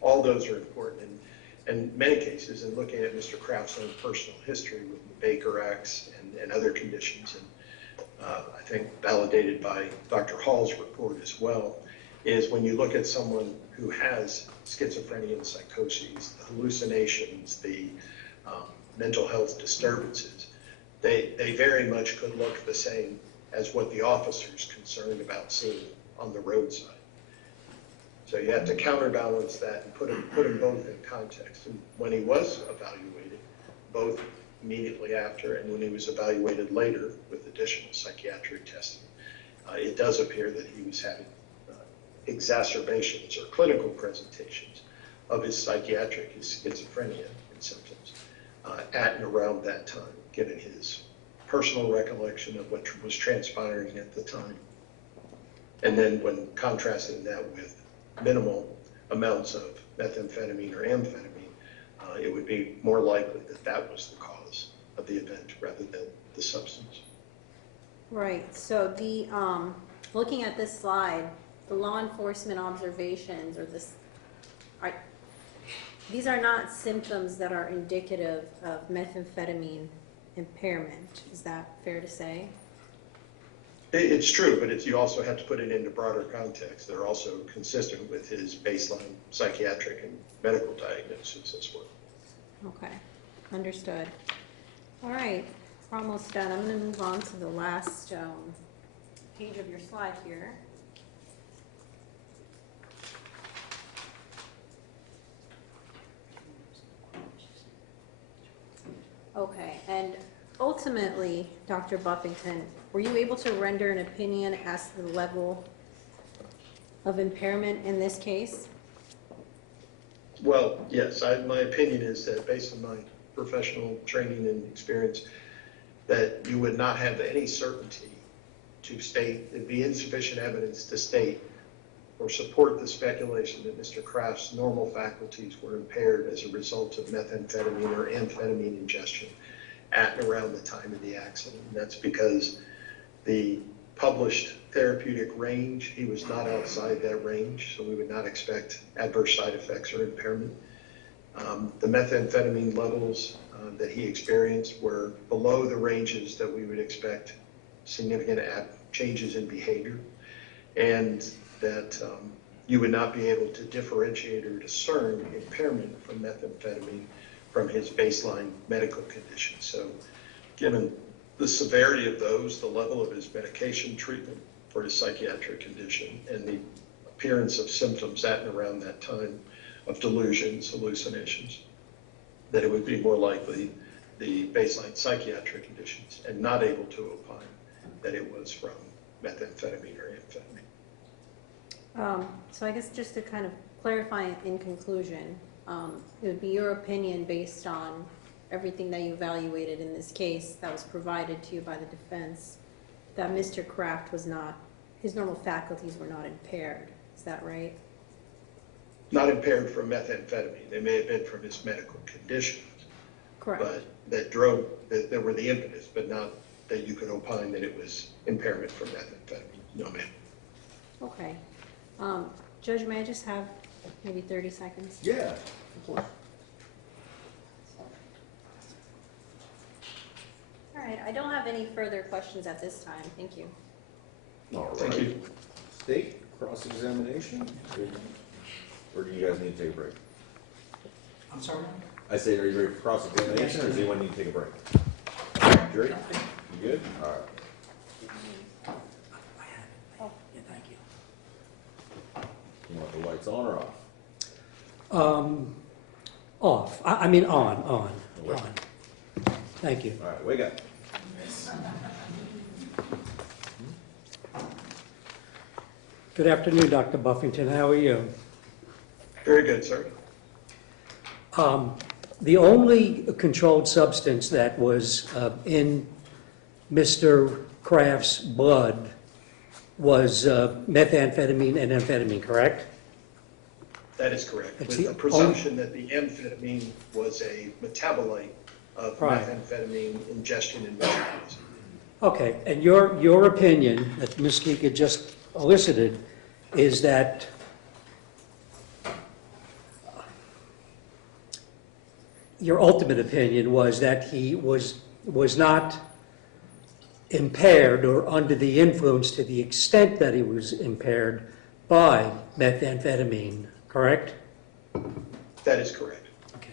All those are important. in many cases, in looking at Mr. Kraft's own personal history with the Baker Acts and other conditions, and I think validated by Dr. Hall's report as well, is when you look at someone who has schizophrenia and psychoses, the hallucinations, the mental health disturbances, they very much could look the same as what the officer's concerned about seeing on the roadside. So you have to counterbalance that and put them both in context. And when he was evaluated, both immediately after and when he was evaluated later with additional psychiatric testing, it does appear that he was having exacerbations or clinical presentations of his psychiatric, his schizophrenia and symptoms at and around that time, given his personal recollection of what was transpiring at the time. And then when contrasting that with minimal amounts of methamphetamine or amphetamine, it would be more likely that that was the cause of the event rather than the substance. Right, so the, looking at this slide, the law enforcement observations or this, these are not symptoms that are indicative of methamphetamine impairment. Is that fair to say? It's true, but you also have to put it into broader context. They're also consistent with his baseline psychiatric and medical diagnosis as well. Okay, understood. All right, we're almost done. I'm going to move on to the last page of your slide here. Okay, and ultimately, Dr. Buffington, were you able to render an opinion as to the level of impairment in this case? Well, yes, my opinion is that based on my professional training and experience, that you would not have any certainty to state, it'd be insufficient evidence to state or support the speculation that Mr. Kraft's normal faculties were impaired as a result of methamphetamine or amphetamine ingestion at and around the time of the accident. And that's because the published therapeutic range, he was not outside that range, so we would not expect adverse side effects or impairment. The methamphetamine levels that he experienced were below the ranges that we would expect significant changes in behavior, and that you would not be able to differentiate or discern impairment from methamphetamine from his baseline medical condition. So given the severity of those, the level of his medication treatment for his psychiatric condition, and the appearance of symptoms at and around that time of delusions, hallucinations, that it would be more likely the baseline psychiatric conditions and not able to opine that it was from methamphetamine or amphetamine. So I guess just to kind of clarify in conclusion, it would be your opinion based on everything that you evaluated in this case that was provided to you by the defense, that Mr. Kraft was not, his normal faculties were not impaired. Is that right? Not impaired from methamphetamine. They may have been from his medical conditions. Correct. But that were the impetus, but not that you could opine that it was impairment from methamphetamine. No, ma'am. Okay. Judge, may I just have maybe 30 seconds? Yeah, of course. All right, I don't have any further questions at this time. Thank you. All right. Thank you. State, cross-examination? Or do you guys need to take a break? I'm sorry? I say, are you ready for cross-examination, or does anyone need to take a break? Jerry, you good? All right. I have it. Oh. Yeah, thank you. You want the lights on or off? Off. I mean on. Wait. Thank you. All right, wake up. Good afternoon, Dr. Buffington. How are you? Very good, sir. The only controlled substance that was in Mr. Kraft's blood was methamphetamine and amphetamine, correct? That is correct. It's With the the presumption that the amphetamine was a metabolite of Right. methamphetamine ingestion and metabolism. Okay, and your opinion that Ms. Kika just elicited is that your ultimate opinion was that he was not impaired or under the influence to the extent that he was impaired by methamphetamine, correct? That is correct. Okay.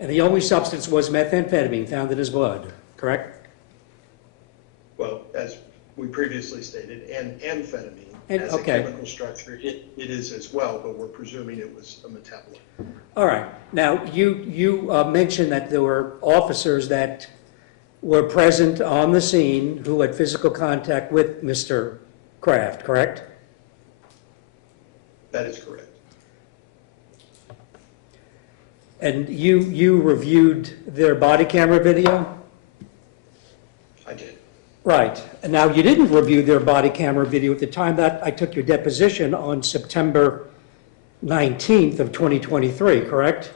And the only substance was methamphetamine found in his blood, correct? Well, as we previously stated, and amphetamine And- as okay. a chemical structure, it is as well, but we're presuming it was a metabolite. All right. Now, you mentioned that there were officers that were present on the scene who had physical contact with Mr. Kraft, correct? That is correct. And you reviewed their body camera video? I did. Right. And now, you didn't review their body camera video at the time that I took your deposition on September 19th of 2023, correct?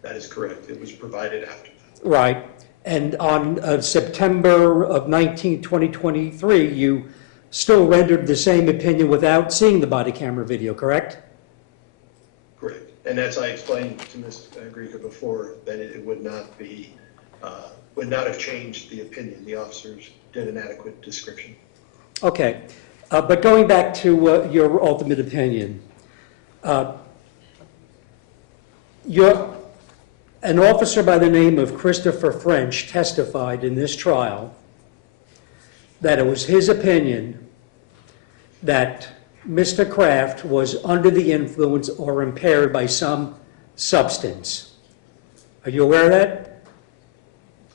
That is correct. It was provided after that. Right. And on September of 19th, 2023, you still rendered the same opinion without seeing the body camera video, correct? Correct. And as I explained to Ms. Grieca before, that it would not be, would not have changed the opinion. The officers did an adequate description. Okay. But going back to your ultimate opinion, an officer by the name of Christopher French testified in this trial that it was his opinion that Mr. Kraft was under the influence or impaired by some substance. Are you aware of that?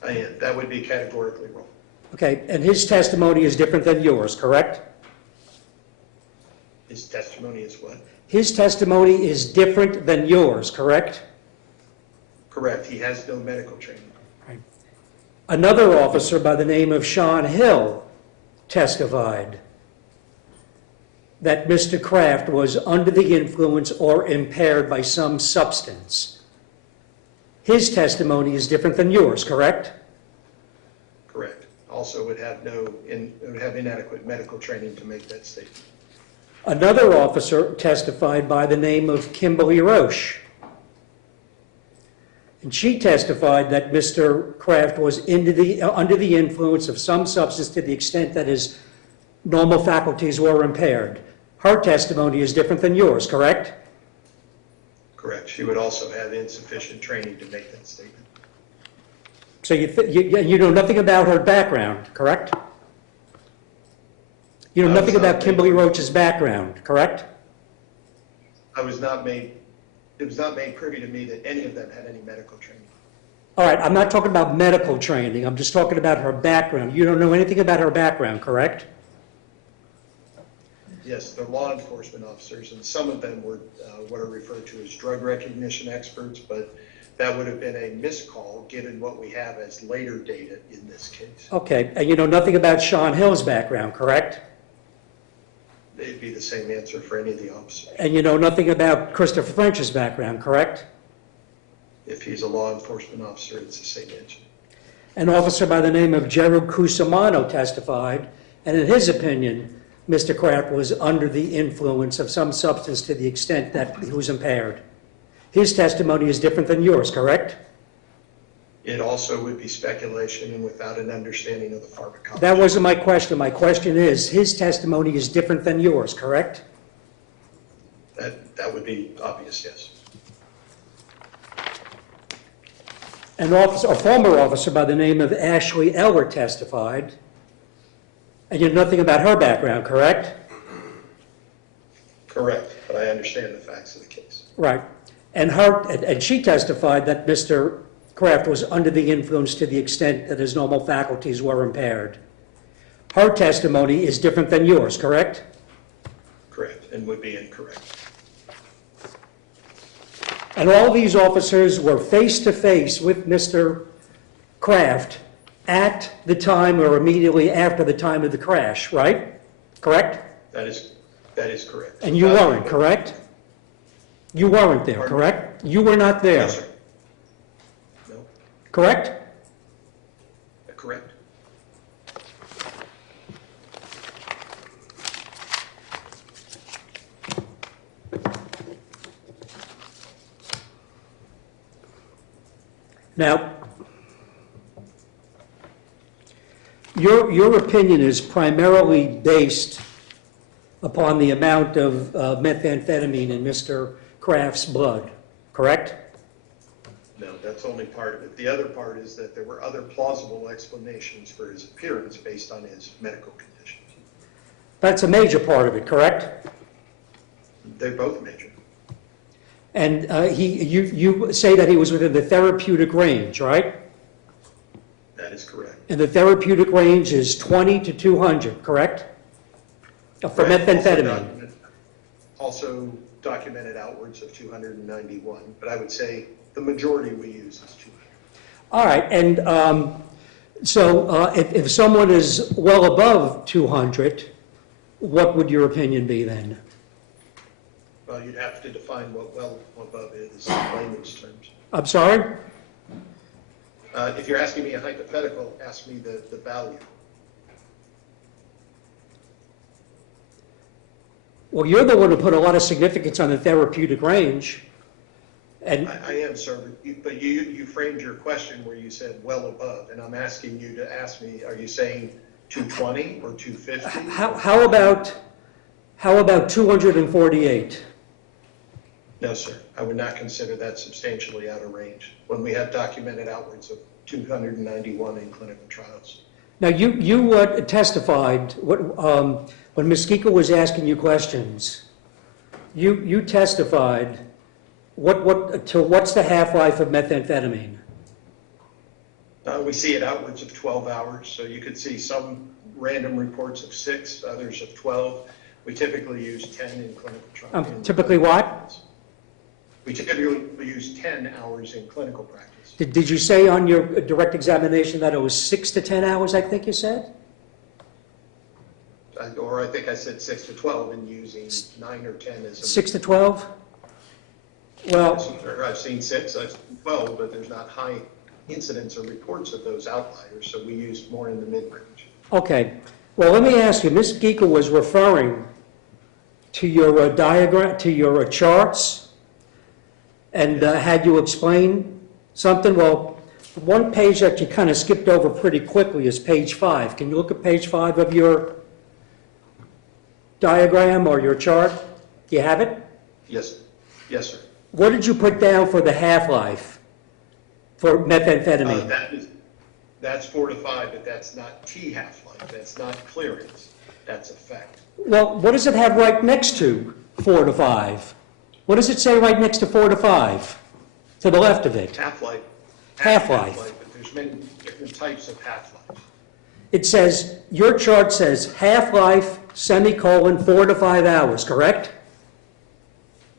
I am. That would be categorically wrong. Okay, and his testimony is different than yours, correct? His testimony is what? His testimony is different than yours, correct? Correct. He has no medical training. Another officer by the name of Sean Hill testified that Mr. Kraft was under the influence or impaired by some substance. His testimony is different than yours, correct? Correct. Also would have would have inadequate medical training to make that statement. Another officer testified by the name of Kimberly Roche. And she testified that Mr. Kraft was under the influence of some substance to the extent that his normal faculties were impaired. Her testimony is different than yours, correct? Correct. She would also have insufficient training to make that statement. So you know nothing about her background, correct? You know I nothing was not about Kimberly Roach's background, correct? It was not made privy to me that any of them had any medical training. All right, I'm not talking about medical training. I'm just talking about her background. You don't know anything about her background, correct? Yes, they're law enforcement officers, and some of them were what are referred to as drug recognition experts, but that would have been a miscall given what we have as later data in this case. Okay, and you know nothing about Sean Hill's background, correct? It'd be the same answer for any of the officers. And you know nothing about Christopher French's background, correct? If he's a law enforcement officer, it's the same answer. An officer by the name of Gerald Cusimano testified, and in his opinion, Mr. Kraft was under the influence of some substance to the extent that he was impaired. His testimony is different than yours, correct? It also would be speculation and without an understanding of the pharmacology. That wasn't my question. My question is, his testimony is different than yours, correct? That would be obvious, yes. A former officer by the name of Ashley Eller testified, and you know nothing about her background, correct? Correct, but I understand the facts of the case. Right. And she testified that Mr. Kraft was under the influence to the extent that his normal faculties were impaired. Her testimony is different than yours, correct? Correct, and would be incorrect. And all these officers were face-to-face with Mr. Kraft at the time or immediately after the time of the crash, right? Correct? That is correct. And you weren't, correct? You weren't there, Pardon? correct? You were not there, Yes, sir. No, correct? correct. Now, your opinion is primarily based upon the amount of methamphetamine in Mr. Kraft's blood, correct? No, that's only part of it. The other part is that there were other plausible explanations for his appearance based on his medical conditions. That's a major part of it, correct? They're both major. And you say that he was within the therapeutic range, right? That is correct. And the therapeutic range is 20 to 200, correct? For Correct. methamphetamine. Also documented outwards of 291, but I would say the majority we use is 200. All right, and if someone is well above 200, what would your opinion be then? Well, you'd have to define what well above is in layman's terms. I'm sorry? If you're asking me a hypothetical, ask me the value. Well, you're the one who put a lot of significance on the therapeutic range. And I am, sir, but you framed your question where you said well above, and I'm asking you to ask me, are you saying 220 or 250? how about 248? No, sir. I would not consider that substantially out of range when we have documented outwards of 291 in clinical trials. Now, you testified, when Ms. Kiko was asking you questions, you testified, what's the half-life of methamphetamine? We see it outwards of 12 hours, so you could see some random reports of 6, others of 12. We typically use 10 in clinical trials. Typically what? We typically use 10 hours in clinical practice. Did you say on your direct examination that it was 6 to 10 hours, I think you said? Or I think I said 6 to 12 and using 9 or 10 as a... 6 to 12? Well, I've seen 6, I've seen 12, but there's not high incidence or reports of those outliers, so we use more in the mid-range. okay. Well, let me ask you, Ms. Kiko was referring to your diagram, to your charts, and had you explain something? Well, one page that you kind of skipped over pretty quickly is page 5. Can you look at page 5 of your diagram or your chart? Do you have it? Yes, yes, sir. What did you put down for the half-life for methamphetamine? That's 4 to 5, but that's not T half-life. That's not clearance. That's effect. Well, what does it have right next to 4 to 5? What does it say right next to 4 to 5? To the left of it? Half-life. Half-life. But there's many different types of half-life. It says, your chart says half-life, semicolon, 4 to 5 hours, correct?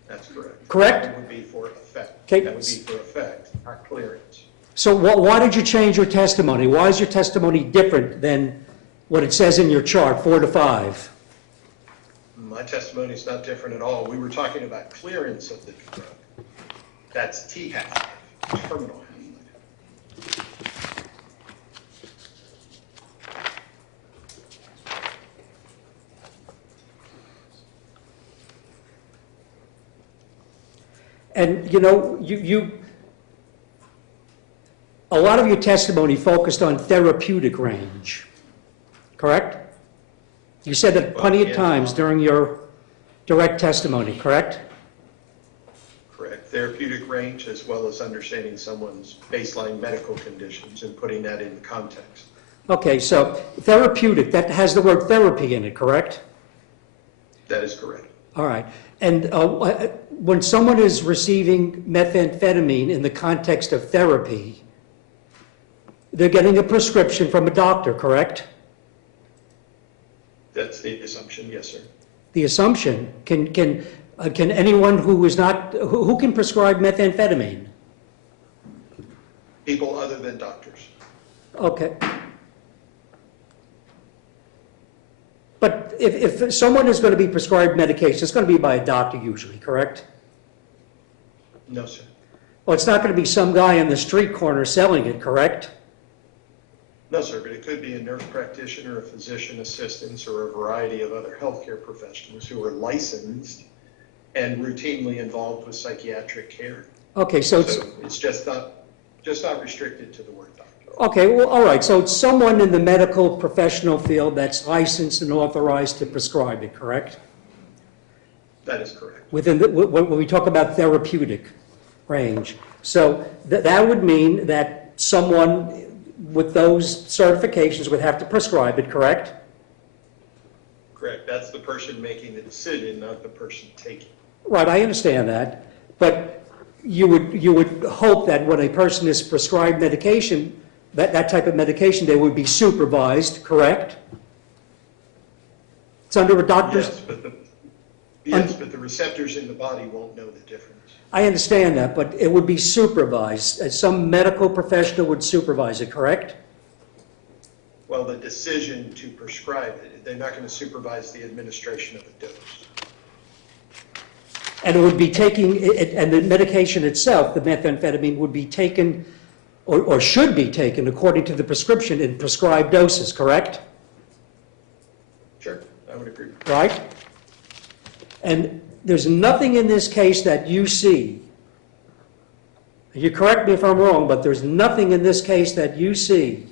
That's correct. Correct? That would be for effect. Okay. That would be for effect, not clearance. So why did you change your testimony? Why is your testimony different than what it says in your chart, 4 to 5? My testimony is not different at all. We were talking about clearance of the drug. That's T half-life, terminal half-life. And, you know, a lot of your testimony focused on therapeutic range, correct? You said that plenty of times during your direct testimony, correct? Correct. Therapeutic range as well as understanding someone's baseline medical conditions and putting that in context. Okay, so therapeutic, that has the word therapy in it, correct? That is correct. All right. And when someone is receiving methamphetamine in the context of therapy, they're getting a prescription from a doctor, correct? That's the assumption, yes, sir. The assumption, can anyone who is not, who can prescribe methamphetamine? People other than doctors. Okay. But if someone is going to be prescribed medication, it's going to be by a doctor usually, correct? No, sir. Well, it's not going to be some guy on the street corner selling it, correct? No, sir, but it could be a nurse practitioner, a physician assistant, or a variety of other healthcare professionals who are licensed and routinely involved with psychiatric care. Okay, so it's, So it's just just not restricted to the word doctor. Okay, well, all right, so it's someone in the medical professional field that's licensed and authorized to prescribe it, correct? That is correct. Within the, when we talk about therapeutic range. So that would mean that someone with those certifications would have to prescribe it, correct? Correct. That's the person making the decision, not the person taking. Right, I understand that, but you would hope that when a person is prescribed medication, that type of medication, they would be supervised, correct? It's under a doctor's... Yes, but the receptors in the body won't know the difference. I understand that, but it would be supervised, as some medical professional would supervise it, correct? Well, the decision to prescribe it, they're not going to supervise the administration of a dose. And it would be taking, and the medication itself, the methamphetamine, would be taken, or should be taken, according to the prescription in prescribed doses, correct? Sure, I would agree. Right? And there's nothing in this case that you see, you correct me if I'm wrong, but there's nothing in this case that you see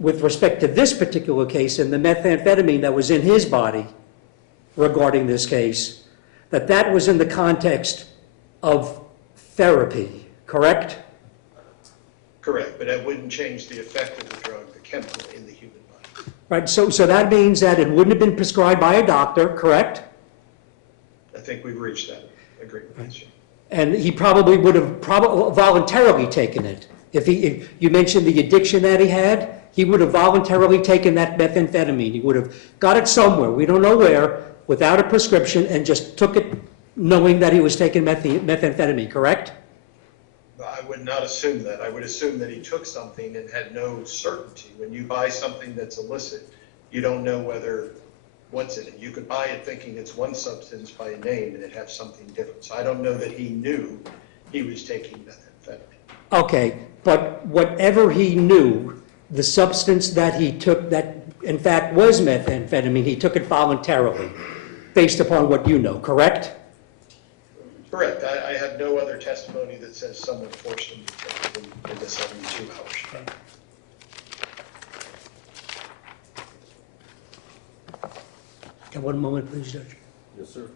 with respect to this particular case and the methamphetamine that was in his body regarding this case, that was in the context of therapy, correct? Correct, but that wouldn't change the effect of the drug, the chemical in the human body. Right, so that means that it wouldn't have been prescribed by a doctor, correct? I think we've reached that agreement. Yes. And he probably would have voluntarily taken it. If you mentioned the addiction that he had, he would have voluntarily taken that methamphetamine. He would have got it somewhere, we don't know where, without a prescription, and just took it knowing that he was taking methamphetamine, correct? I would not assume that. I would assume that he took something and had no certainty. When you buy something that's illicit, you don't know what's in it. You could buy it thinking it's one substance by a name and it has something different. So I don't know that he knew he was taking methamphetamine. Okay, but whatever he knew, the substance that he took that in fact was methamphetamine, he took it voluntarily, based upon what you know, correct? Correct. I have no other testimony that says someone forced him to take it in the 72 hours. Okay, one moment, please, Judge. Yes, sir.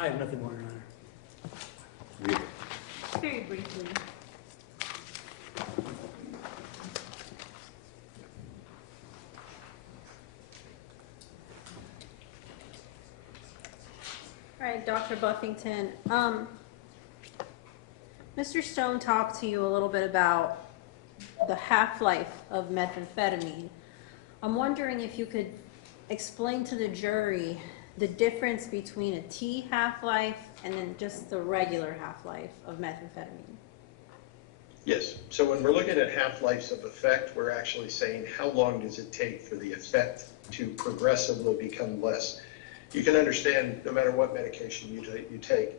I have nothing more, Your Honor. Read it. Very briefly. All right, Dr. Buffington. Mr. Stone talked to you a little bit about the half-life of methamphetamine. I'm wondering if you could explain to the jury the difference between a T half-life and then just the regular half-life of methamphetamine. Yes. So when we're looking at half-lives of effect, we're actually saying how long does it take for the effect to progressively become less. You can understand no matter what medication you take,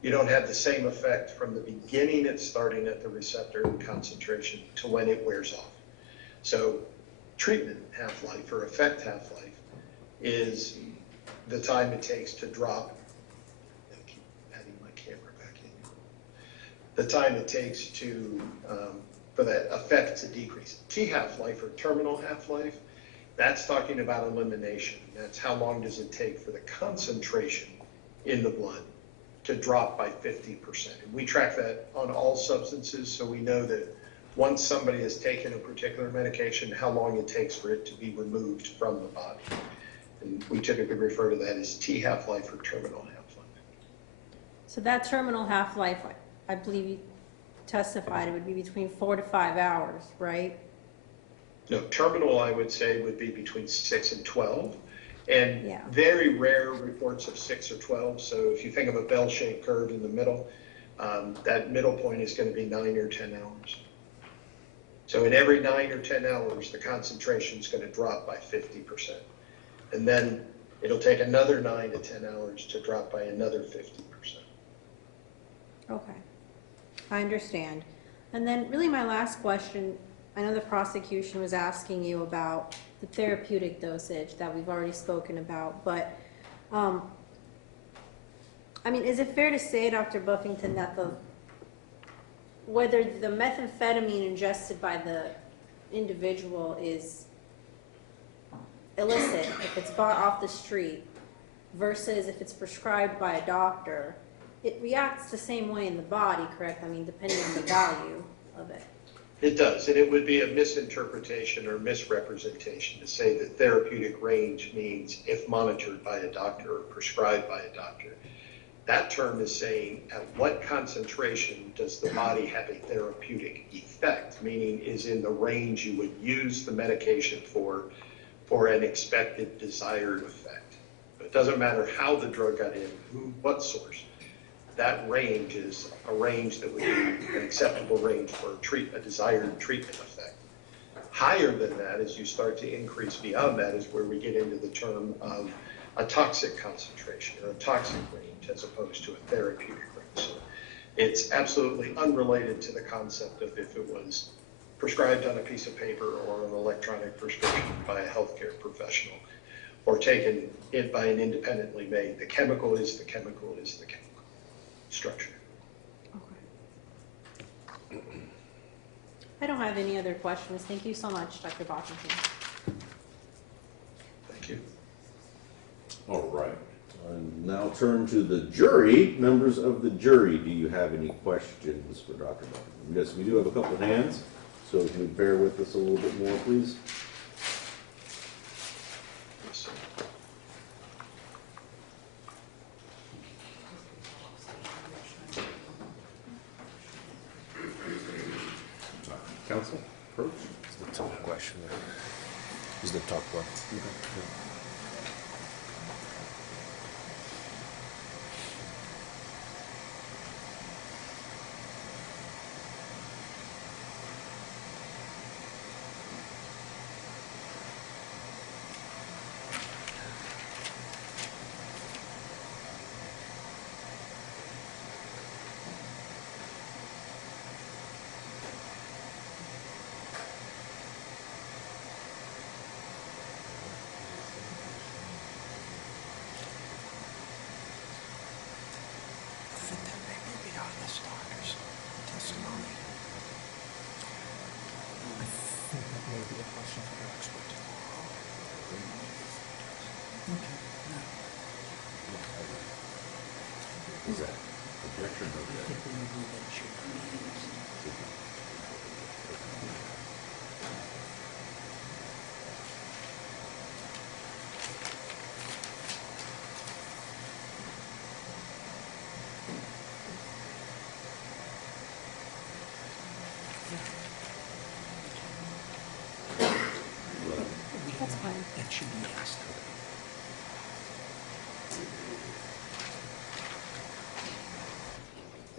you don't have the same effect from the beginning it's starting at the receptor and concentration to when it wears off. So treatment half-life or effect half-life is the time it takes to drop. I keep adding my camera back in. The time it takes to for that effect to decrease. T half-life or terminal half-life, that's talking about elimination. That's how long does it take for the concentration in the blood to drop by 50%. And we track that on all substances, so we know that once somebody has taken a particular medication, how long it takes for it to be removed from the body. And we typically refer to that as T half-life or terminal half-life. So that terminal half-life, I believe you testified it would be between 4 to 5 hours, right? No, terminal, I would say, would be between 6 and 12. And Yeah. very rare reports of 6 or 12. So if you think of a bell-shaped curve in the middle, that middle point is going to be 9 or 10 hours. So in every 9 or 10 hours, the concentration is going to drop by 50%. And then it'll take another 9 to 10 hours to drop by another 50%. Okay, I understand. And then really my last question, I know the prosecution was asking you about the therapeutic dosage that we've already spoken about, but, I mean, is it fair to say, Dr. Buffington, that whether the methamphetamine ingested by the individual is illicit, if it's bought off the street, versus if it's prescribed by a doctor, it reacts the same way in the body, correct? I mean, depending on the value of it. It does, and it would be a misinterpretation or misrepresentation to say that therapeutic range means if monitored by a doctor or prescribed by a doctor. That term is saying at what concentration does the body have a therapeutic effect, meaning is in the range you would use the medication for an expected desired effect. It doesn't matter how the drug got in, what source. That range is a range that would be an acceptable range for a desired treatment effect. Higher than that, as you start to increase beyond that, is where we get into the term of a toxic concentration or a toxic range as opposed to a therapeutic range. So it's absolutely unrelated to the concept of if it was prescribed on a piece of paper or an electronic prescription by a healthcare professional or taken in by an independently made. The chemical is the chemical is the chemical structure. Okay. I don't have any other questions. Thank you so much, Dr. Buffington. Thank you. All right. And now turn to the jury. Members of the jury, do you have any questions for Dr. Buffington? Yes, we do have a couple of hands, so if you would bear with us a little bit more, please. Yes, sir. Counsel, approach. It's the top question. Is the top one. Is that objection or objection? That's fine. That should be asked.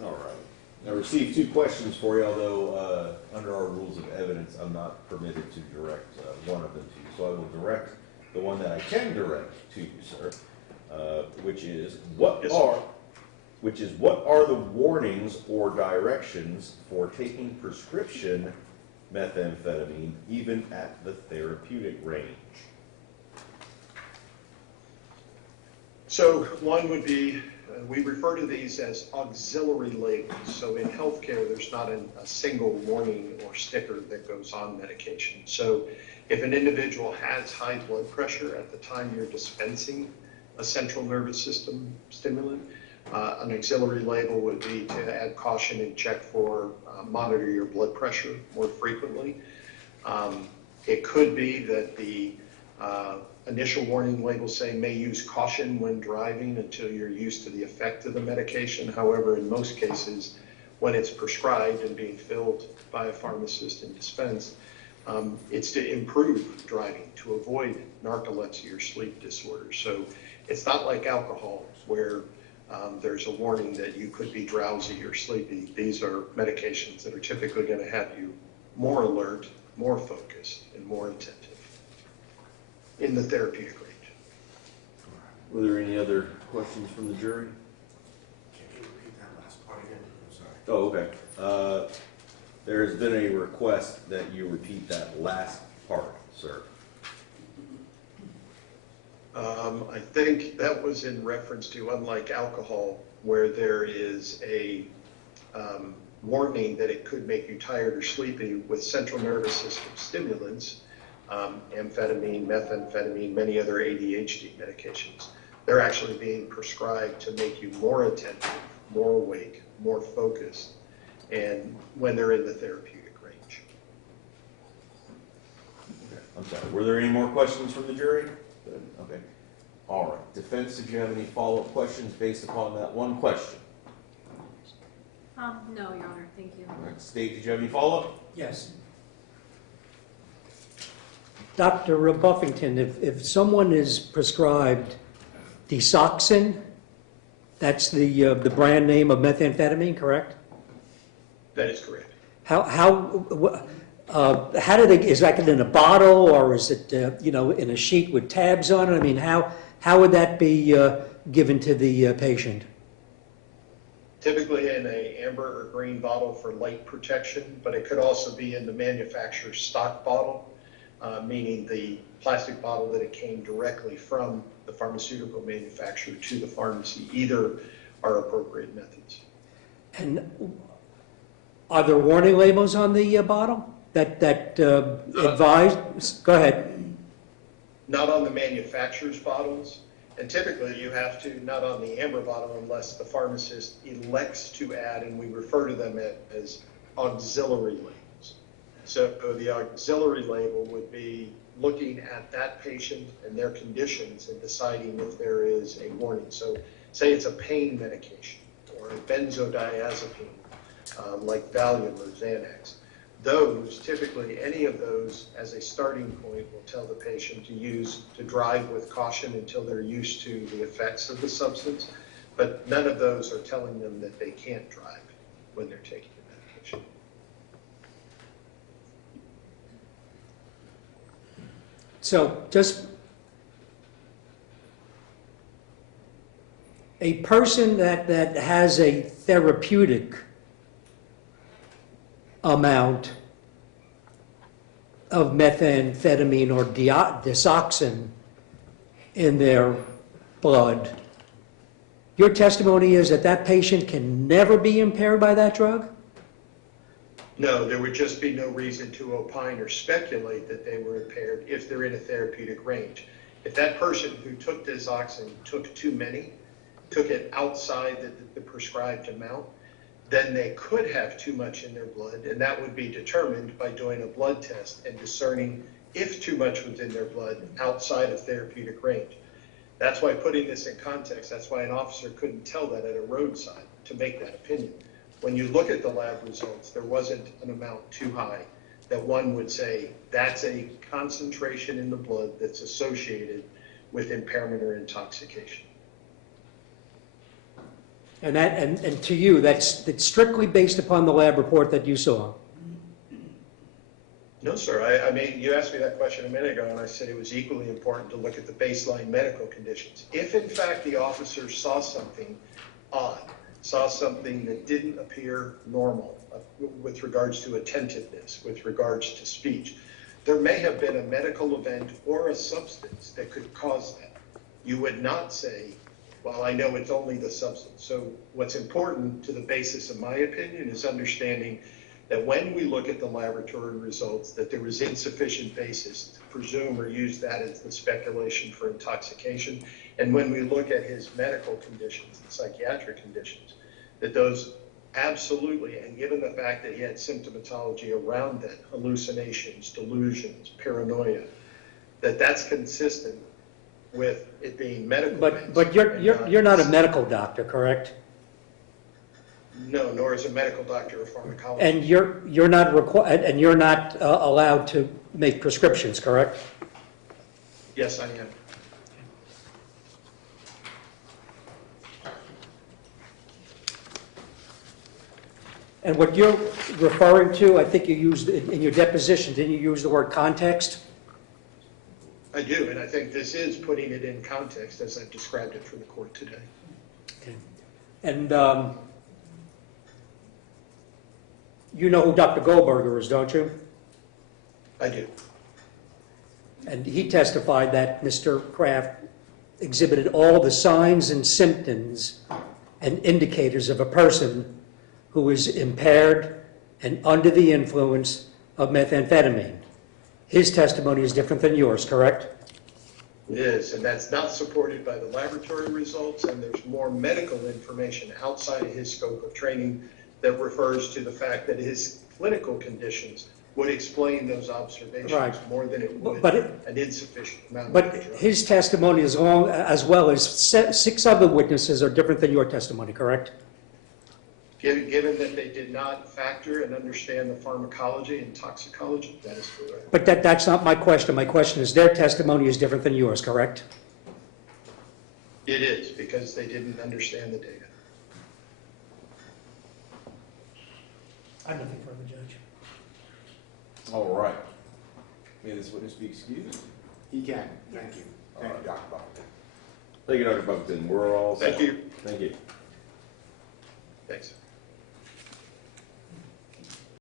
All right. I received two questions for you, although under our rules of evidence, I'm not permitted to direct one of them to you. So I will direct the one that I can direct to you, sir, which is what Yes, sir. are the warnings or directions for taking prescription methamphetamine even at the therapeutic range? So one would be, we refer to these as auxiliary labels. So in healthcare, there's not a single warning or sticker that goes on medication. So if an individual has high blood pressure at the time you're dispensing a central nervous system stimulant, an auxiliary label would be to add caution and check for, monitor your blood pressure more frequently. It could be that the initial warning labels say may use caution when driving until you're used to the effect of the medication. However, in most cases, when it's prescribed and being filled by a pharmacist and dispensed, It's to improve driving, to avoid narcolepsy or sleep disorders. So it's not like alcohol where there's a warning that you could be drowsy or sleepy. These are medications that are typically going to have you more alert, more focused, and more attentive in the therapeutic range. Were there any other questions from the jury? Can you repeat that last part again? I'm sorry. Oh, okay. There has been a request that you repeat that last part, sir. I think that was in reference to, unlike alcohol, where there is a warning that it could make you tired or sleepy with central nervous system stimulants, amphetamine, methamphetamine, many other ADHD medications. They're actually being prescribed to make you more attentive, more awake, more focused, and when they're in the therapeutic range. I'm sorry. Were there any more questions from the jury? Good. Okay. All right. Defense, did you have any follow-up questions based upon that one question? No, Your Honor, thank you. All right. State, did you have any follow-up? Yes. Dr. Buffington, if someone is prescribed Desoxin, that's the brand name of methamphetamine, correct? That is correct. How do they, is that in a bottle or is it, in a sheet with tabs on it? I mean, how would that be given to the patient? Typically in a amber or green bottle for light protection, but it could also be in the manufacturer's stock bottle, meaning the plastic bottle that it came directly from the pharmaceutical manufacturer to the pharmacy. Either are appropriate methods. And are there warning labels on the bottle that advise? Go ahead. Not on the manufacturer's bottles, and typically you have to, not on the amber bottle unless the pharmacist elects to add, and we refer to them as auxiliary labels. So the auxiliary label would be looking at that patient and their conditions and deciding if there is a warning. So say it's a pain medication or a benzodiazepine, like Valium or Xanax. Those, typically any of those as a starting point will tell the patient to drive with caution until they're used to the effects of the substance, but none of those are telling them that they can't drive when they're taking the medication. So just a person that has a therapeutic amount of methamphetamine or Desoxin in their blood, your testimony is that that patient can never be impaired by that drug? No, there would just be no reason to opine or speculate that they were impaired if they're in a therapeutic range. If that person who took Desoxin took too many, took it outside the prescribed amount, then they could have too much in their blood, and that would be determined by doing a blood test and discerning if too much was in their blood outside of therapeutic range. That's why putting this in context, that's why an officer couldn't tell that at a roadside to make that opinion. When you look at the lab results, there wasn't an amount too high that one would say that's a concentration in the blood that's associated with impairment or intoxication. And to you, that's strictly based upon the lab report that you saw? No, sir. I mean, you asked me that question a minute ago, and I said it was equally important to look at the baseline medical conditions. If, in fact, the officer saw something odd, saw something that didn't appear normal with regards to attentiveness, with regards to speech, there may have been a medical event or a substance that could cause that. You would not say, well, I know it's only the substance. So what's important to the basis of my opinion is understanding that when we look at the laboratory results, that there was insufficient basis to presume or use that as the speculation for intoxication. And when we look at his medical conditions and psychiatric conditions, that those absolutely, and given the fact that he had symptomatology around that, hallucinations, delusions, paranoia, that's consistent with it being medical. But you're not a medical doctor, correct? No, nor is a medical doctor or pharmacologist. And you're not and you're not allowed to make prescriptions, correct? Yes, I am. And what you're referring to, I think you used in your deposition, didn't you use the word context? I do, and I think this is putting it in context as I've described it for the court today. Okay. And you know who Dr. Goldberger is, don't you? I do. And he testified that Mr. Kraft exhibited all the signs and symptoms and indicators of a person who is impaired and under the influence of methamphetamine. His testimony is different than yours, correct? It is, and that's not supported by the laboratory results, and there's more medical information outside of his scope of training that refers to the fact that his clinical conditions would explain those observations Right. more than it would But an insufficient amount But of the drug. his testimony as well as 6 other witnesses are different than your testimony, correct? Given that they did not factor and understand the pharmacology and toxicology, that is correct. But that's not my question. My question is their testimony is different than yours, correct? It is, because they didn't understand the data. I have nothing further, Judge. All right. May this witness be excused? He can, thank you. Thank you, Dr. Buckton. Thank you, Dr. Buckton. We're all set. Thank you. Thank you. Thanks.